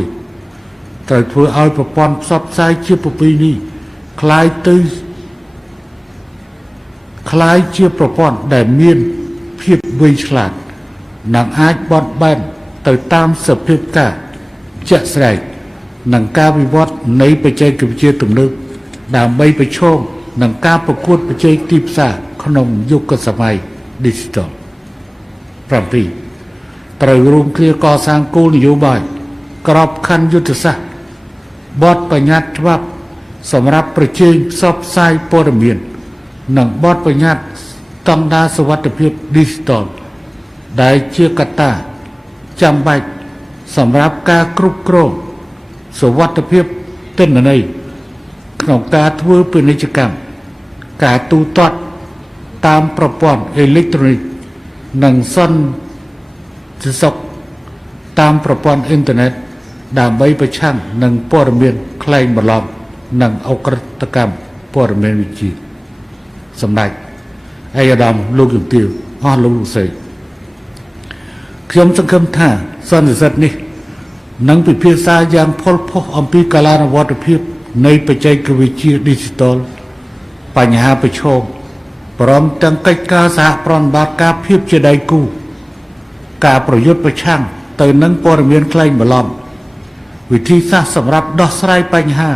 6ត្រូវធ្វើឲ្យប្រព័ន្ធផ្សព្វផ្សាយជាប្រពៃណីคล้ายជាប្រព័ន្ធដែលមានភាពវៃឆ្លាតនិងអាចបត់បែនទៅតាមសភាពការជាក់ស្ដែងនិងការវិវត្តនៃបច្ចេកវិទ្យាទំនើបដើម្បីប្រឈមនឹងការប្រកួតប្រជែងទីផ្សារក្នុងយុគសម័យ Digital 7ត្រូវរួមគ្នាកសាងគោលនយោបាយក្របខ័ណ្ឌយុទ្ធសាស្ត្របទបញ្ញត្តិច្បាប់សម្រាប់ប្រជែងផ្សព្វផ្សាយព័ត៌មាននិងបទបញ្ញត្តិស្តង់ដារសុវត្ថិភាព Digital ដែលជាកត្តាចាំបាច់សម្រាប់ការគ្រប់គ្រងសុវត្ថិភាពទិន្នន័យក្នុងការធ្វើពាណិជ្ជកម្មការទូទាត់តាមប្រព័ន្ធអេឡិចត្រូនិកនិងសន្តិសុខតាមប្រព័ន្ធអ៊ីនធឺណិតដើម្បីប្រឆាំងនឹងព័ត៌មានក្លែងបន្លំនិងអក្រិតកម្មព័ត៌មានវិទ្យាសម្ដេចឯកឧត្តមលោកជំទាវអស់លោកលោកស្រីខ្ញុំសង្ឃឹមថាសន្និសីទនេះនឹងពិភាក្សាយ៉ាងផុលផុសអំពីកាលានុវត្តភាពនៃបច្ចេកវិទ្យា Digital បញ្ហាប្រឈមព្រមទាំងកិច្ចការសហប្រតិបត្តិការភាពជាដៃគូការប្រយុទ្ធប្រឆាំងទៅនឹងព័ត៌មានក្លែងបន្លំវិធីសាស្ត្រសម្រាប់ដោះស្រាយបញ្ហា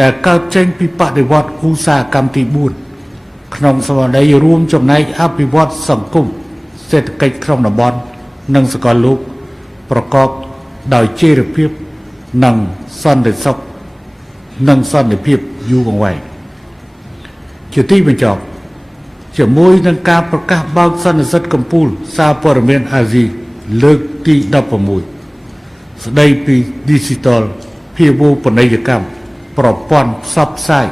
ដែលកើតចេញពីបដិវត្តឧស្សាហកម្មទី4ក្នុងស្មារតីរួមចំណែកអភិវឌ្ឍសង្គមសេដ្ឋកិច្ចក្នុងតំបន់និងសកលលោកប្រកបដោយចីរភាពនិងសន្តិសុខនិងសន្តិភាពយូរអង្វែងជាទីបញ្ចប់ជាមួយនឹងការប្រកាសបើកសន្និសីទកំពូលសារព័ត៌មានអាស៊ីលើកទី16ស្ដីពី Digital ភាវូបនីយកម្មប្រព័ន្ធផ្សព្វផ្សាយ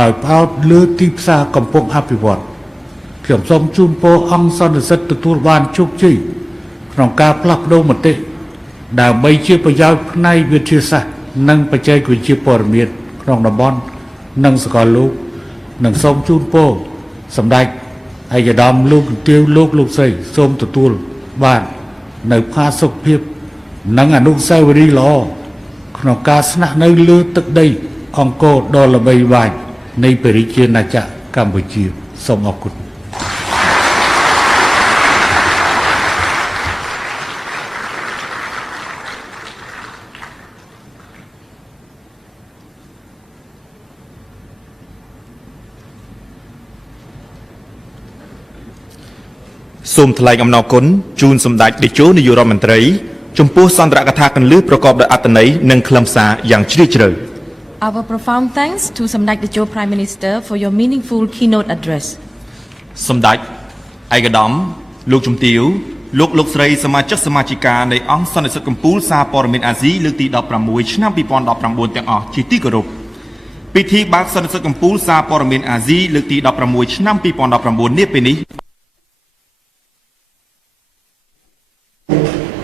ដោយផ្អោតលើទីផ្សារកំពុងអភិវឌ្ឍខ្ញុំសូមជូនពរអង្គសន្និសីទទទួលបានជោគជ័យក្នុងការផ្លាស់ប្ដូរមតិដើម្បីជាប្រយោជន៍ផ្នែកវិទ្យាសាស្ត្រនិងបច្ចេកវិទ្យាព័ត៌មានក្នុងតំបន់និងសកលលោកនិងសូមជូនពរសម្ដេចឯកឧត្តមលោកជំទាវលោកស្រីសូមទទួលបាននៅផាសុខភាពនិងអនុស្សាវរីយ៍ល្អក្នុងការស្នាក់នៅលើទឹកដីអង្គរដ៏ល្បីល្បាញនៃព្រះរាជាណាចក្រកម្ពុជាសូមអរគុណ សូមថ្លែងអំណរគុណជូនសម្ដេចតេជោនាយករដ្ឋមន្ត្រីចំពោះសន្ទរកថាគន្លឹះប្រកបដោយអត្ថន័យនិងខ្លឹមសារយ៉ាងជ្រាលជ្រៅ Our profound thanks to Samdech Techo Prime Minister for your meaningful keynote address. សម្ដេចឯកឧត្តមលោកជំទាវលោកស្រីសមាជិកសមាជិកានៃអង្គសន្និសីទកំពូលសារព័ត៌មានអាស៊ីលើកទី16ឆ្នាំ2019ទាំងអស់ជាទីគោរពពិធីបើកសន្និសីទកំពូលសារព័ត៌មានអាស៊ីលើកទី16ឆ្នាំ2019នេះពេលនេះ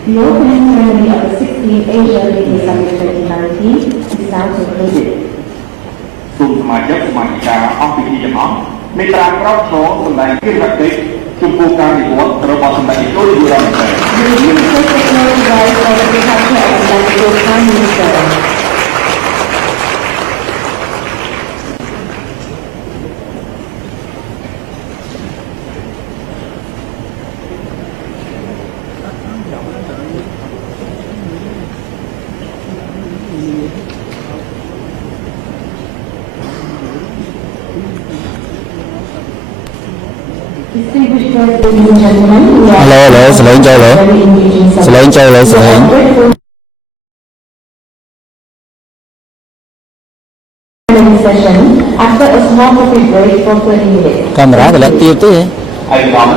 The opening ceremony of the 16th Asia Leading Summit 2019 is now concluded. សូមសមាជិកសមាជិកាអង្គពិធីទាំងអស់មេត្តាក្រោកឈរសម្ដែងគិតវតិចំពោះការនិវត្តន៍របស់សម្ដេចតេជោនាយករដ្ឋមន្ត្រី The review is taken note by the departure of the Techo Prime Minister. Distinguished guests, ladies and gentlemen, we are Hello, very engaging Selain session after a small coffee break for 20 minutes. កាមេរ៉ាតម្លាក់ទៀតទេ សារព័ត៌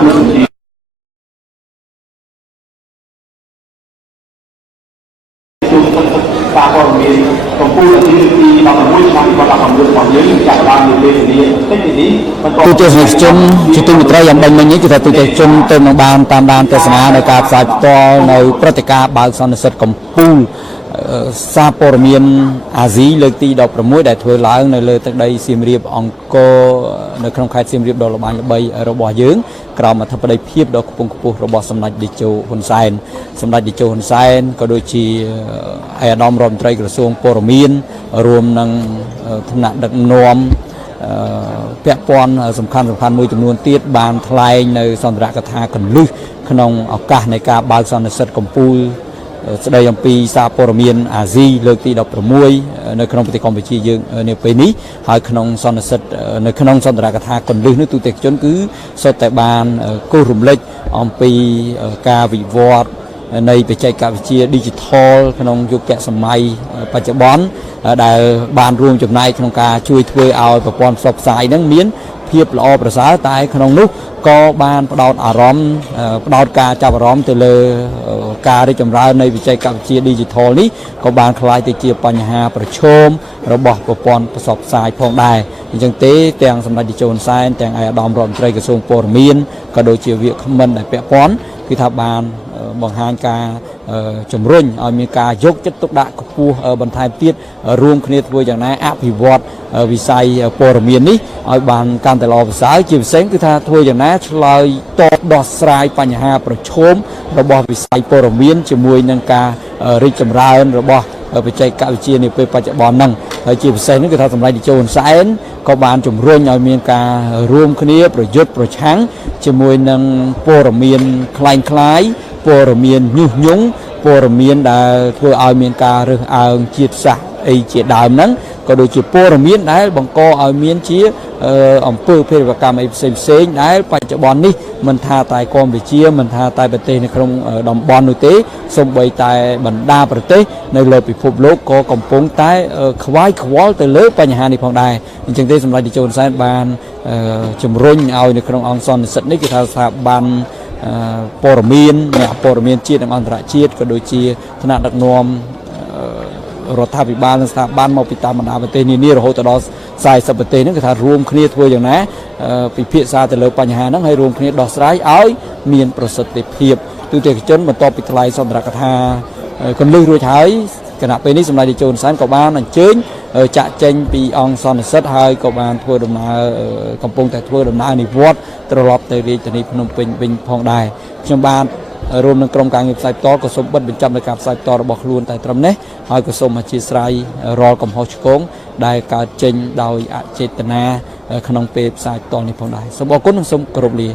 មានកម្ពុជាទី16ឆ្នាំ2019របស់យើងចាប់ផ្ដើមនិយាយគ្នាតិចនេះបន្ត ទូទស្សនិកជនជាទូមិត្តយ៉ាងបាញ់មិញនេះគឺថាទូទស្សនិកជនទៅនឹងបានតាមដានទស្សនានៅការផ្សាយផ្ទាល់នៅព្រឹត្តិការណ៍បើកសន្និសីទកម្ពុជាសារព័ត៌មានអាស៊ីលើកទី16ដែលធ្វើឡើងនៅលើទឹកដីសៀមរាបអង្គរនៅក្នុងខេត្តសៀមរាបដ៏ល្បាញល្បីរបស់យើងក្រោមអធិបតីភាពដ៏ខ្ពង់ខ្ពស់របស់សម្ដេចតេជោហ៊ុនសែនសម្ដេចតេជោហ៊ុនសែនក៏ដូចជាឯកឧត្តមរដ្ឋមន្ត្រីក្រសួងព័ត៌មានរួមនឹងថ្នាក់ដឹកនាំពាក់ព័ន្ធសំខាន់មួយចំនួនទៀតបានថ្លែងនៅសន្ទរកថាកលឹះក្នុងឱកាសនៃការបើកសន្និសីទកម្ពុជាស្ដីអំពីសារព័ត៌មានអាស៊ីលើកទី16នៅក្នុងប្រទេសកម្ពុជាយើងនាពេលនេះហើយក្នុងសន្និសីទនៅក្នុងសន្ទរកថាកលឹះនេះទូទាំងជនគឺសុទ្ធតែបានគូសរំលេចអំពីការវិវត្តនៃបច្ចេកវិទ្យា Digital ក្នុងយុគសម័យបច្ចុប្បន្នដែលបានរួមចំណែកក្នុងការជួយធ្វើឲ្យប្រព័ន្ធផ្សព្វផ្សាយនឹងមានភាពល្អប្រសើរតែក្នុងនោះក៏បានផ្ដោតអារម្មណ៍ផ្ដោតការចាប់អារម្មណ៍ទៅលើការរីកចម្រើននៃបច្ចេកវិទ្យា Digital នេះក៏បានคล้ายទៅជាបញ្ហាប្រឈមរបស់ប្រព័ន្ធផ្សព្វផ្សាយផងដែរអញ្ចឹងទេទាំងសម្ដេចតេជោហ៊ុនសែនទាំងឯកឧត្តមរដ្ឋមន្ត្រីក្រសួងព័ត៌មានក៏ដូចជាវាគ្មិនដែលពាក់ព័ន្ធគឺថាបានបង្ហាញការជំរុញឲ្យមានការយកចិត្តទុកដាក់ខ្ពស់បន្ថែមទៀតរួមគ្នាធ្វើយ៉ាងណាអភិវឌ្ឍវិស័យព័ត៌មាននេះឲ្យបានកាន់តែល្អប្រសើរជាពិសេសគឺថាធ្វើយ៉ាងណាឆ្លើយតបដោះស្រាយបញ្ហាប្រឈមរបស់វិស័យព័ត៌មានជាមួយនឹងការរីកចម្រើនរបស់បច្ចេកវិទ្យានាពេលបច្ចុប្បន្នហ្នឹងហើយជាពិសេសនេះគឺថាសម្ដេចតេជោហ៊ុនសែនក៏បានជំរុញឲ្យមានការរួមគ្នាប្រយុទ្ធប្រឆាំងជាមួយនឹងព័ត៌មានคล้ายព័ត៌មានញុះញង់ព័ត៌មានដែលធ្វើឲ្យមានការរើសអើងជាតិសាសន៍អីជាដើមហ្នឹងក៏ដូចជាព័ត៌មានដែលបង្កឲ្យមានជាអំពើភេរវកម្មអីផ្សេងដែលបច្ចុប្បន្ននេះមិនថាតែកម្ពុជាមិនថាតែប្រទេសនៅក្នុងតំបន់នោះទេសូម្បីតែបណ្ដាប្រទេសនៅលើពិភពលោកក៏កំពុងតែខ្វាយខ្វល់ទៅលើបញ្ហានេះផងដែរអញ្ចឹងទេសម្ដេចតេជោហ៊ុនសែនបានជំរុញឲ្យនៅក្នុងអង្គសន្និសីទនេះគឺថាស្ថាប័នព័ត៌មានអ្នកព័ត៌មានជាតិនិងអន្តរជាតិក៏ដូចជាថ្នាក់ដឹកនាំរដ្ឋាភិបាលនិងស្ថាប័នមកពីតាមបណ្ដាប្រទេសនានារហូតដល់40ប្រទេសហ្នឹងគឺថារួមគ្នាធ្វើយ៉ាងណាពិភាក្សាទៅលើបញ្ហាហ្នឹងហើយរួមគ្នាដោះស្រាយឲ្យមានប្រសិទ្ធភាពទូទាំងជនបន្ទាប់ពីថ្លែងសន្ទរកថាកលឹះរួចហើយគណៈពេលនេះសម្ដេចតេជោហ៊ុនសែនក៏បានអញ្ជើញចាក់ចេញពីអង្គសន្និសីទហើយក៏បានធ្វើដំណើរកំពុងតែធ្វើដំណើរនិវត្តន៍ត្រឡប់ទៅរាជធានីភ្នំពេញវិញផងដែរខ្ញុំបាទរួមនឹងក្រុមការងារផ្សាយផ្ទាល់ក៏សូមបិទបញ្ចប់នៅការផ្សាយផ្ទាល់របស់ខ្លួនតែត្រឹមនេះហើយក៏សូមអធិស្ឋានរាល់កំហុសឆ្គងដែលកើតចេញដោយអចេតនាក្នុងពេលផ្សាយផ្ទាល់នេះផងដែរសូមអរគុណនិងសូមគោរពលា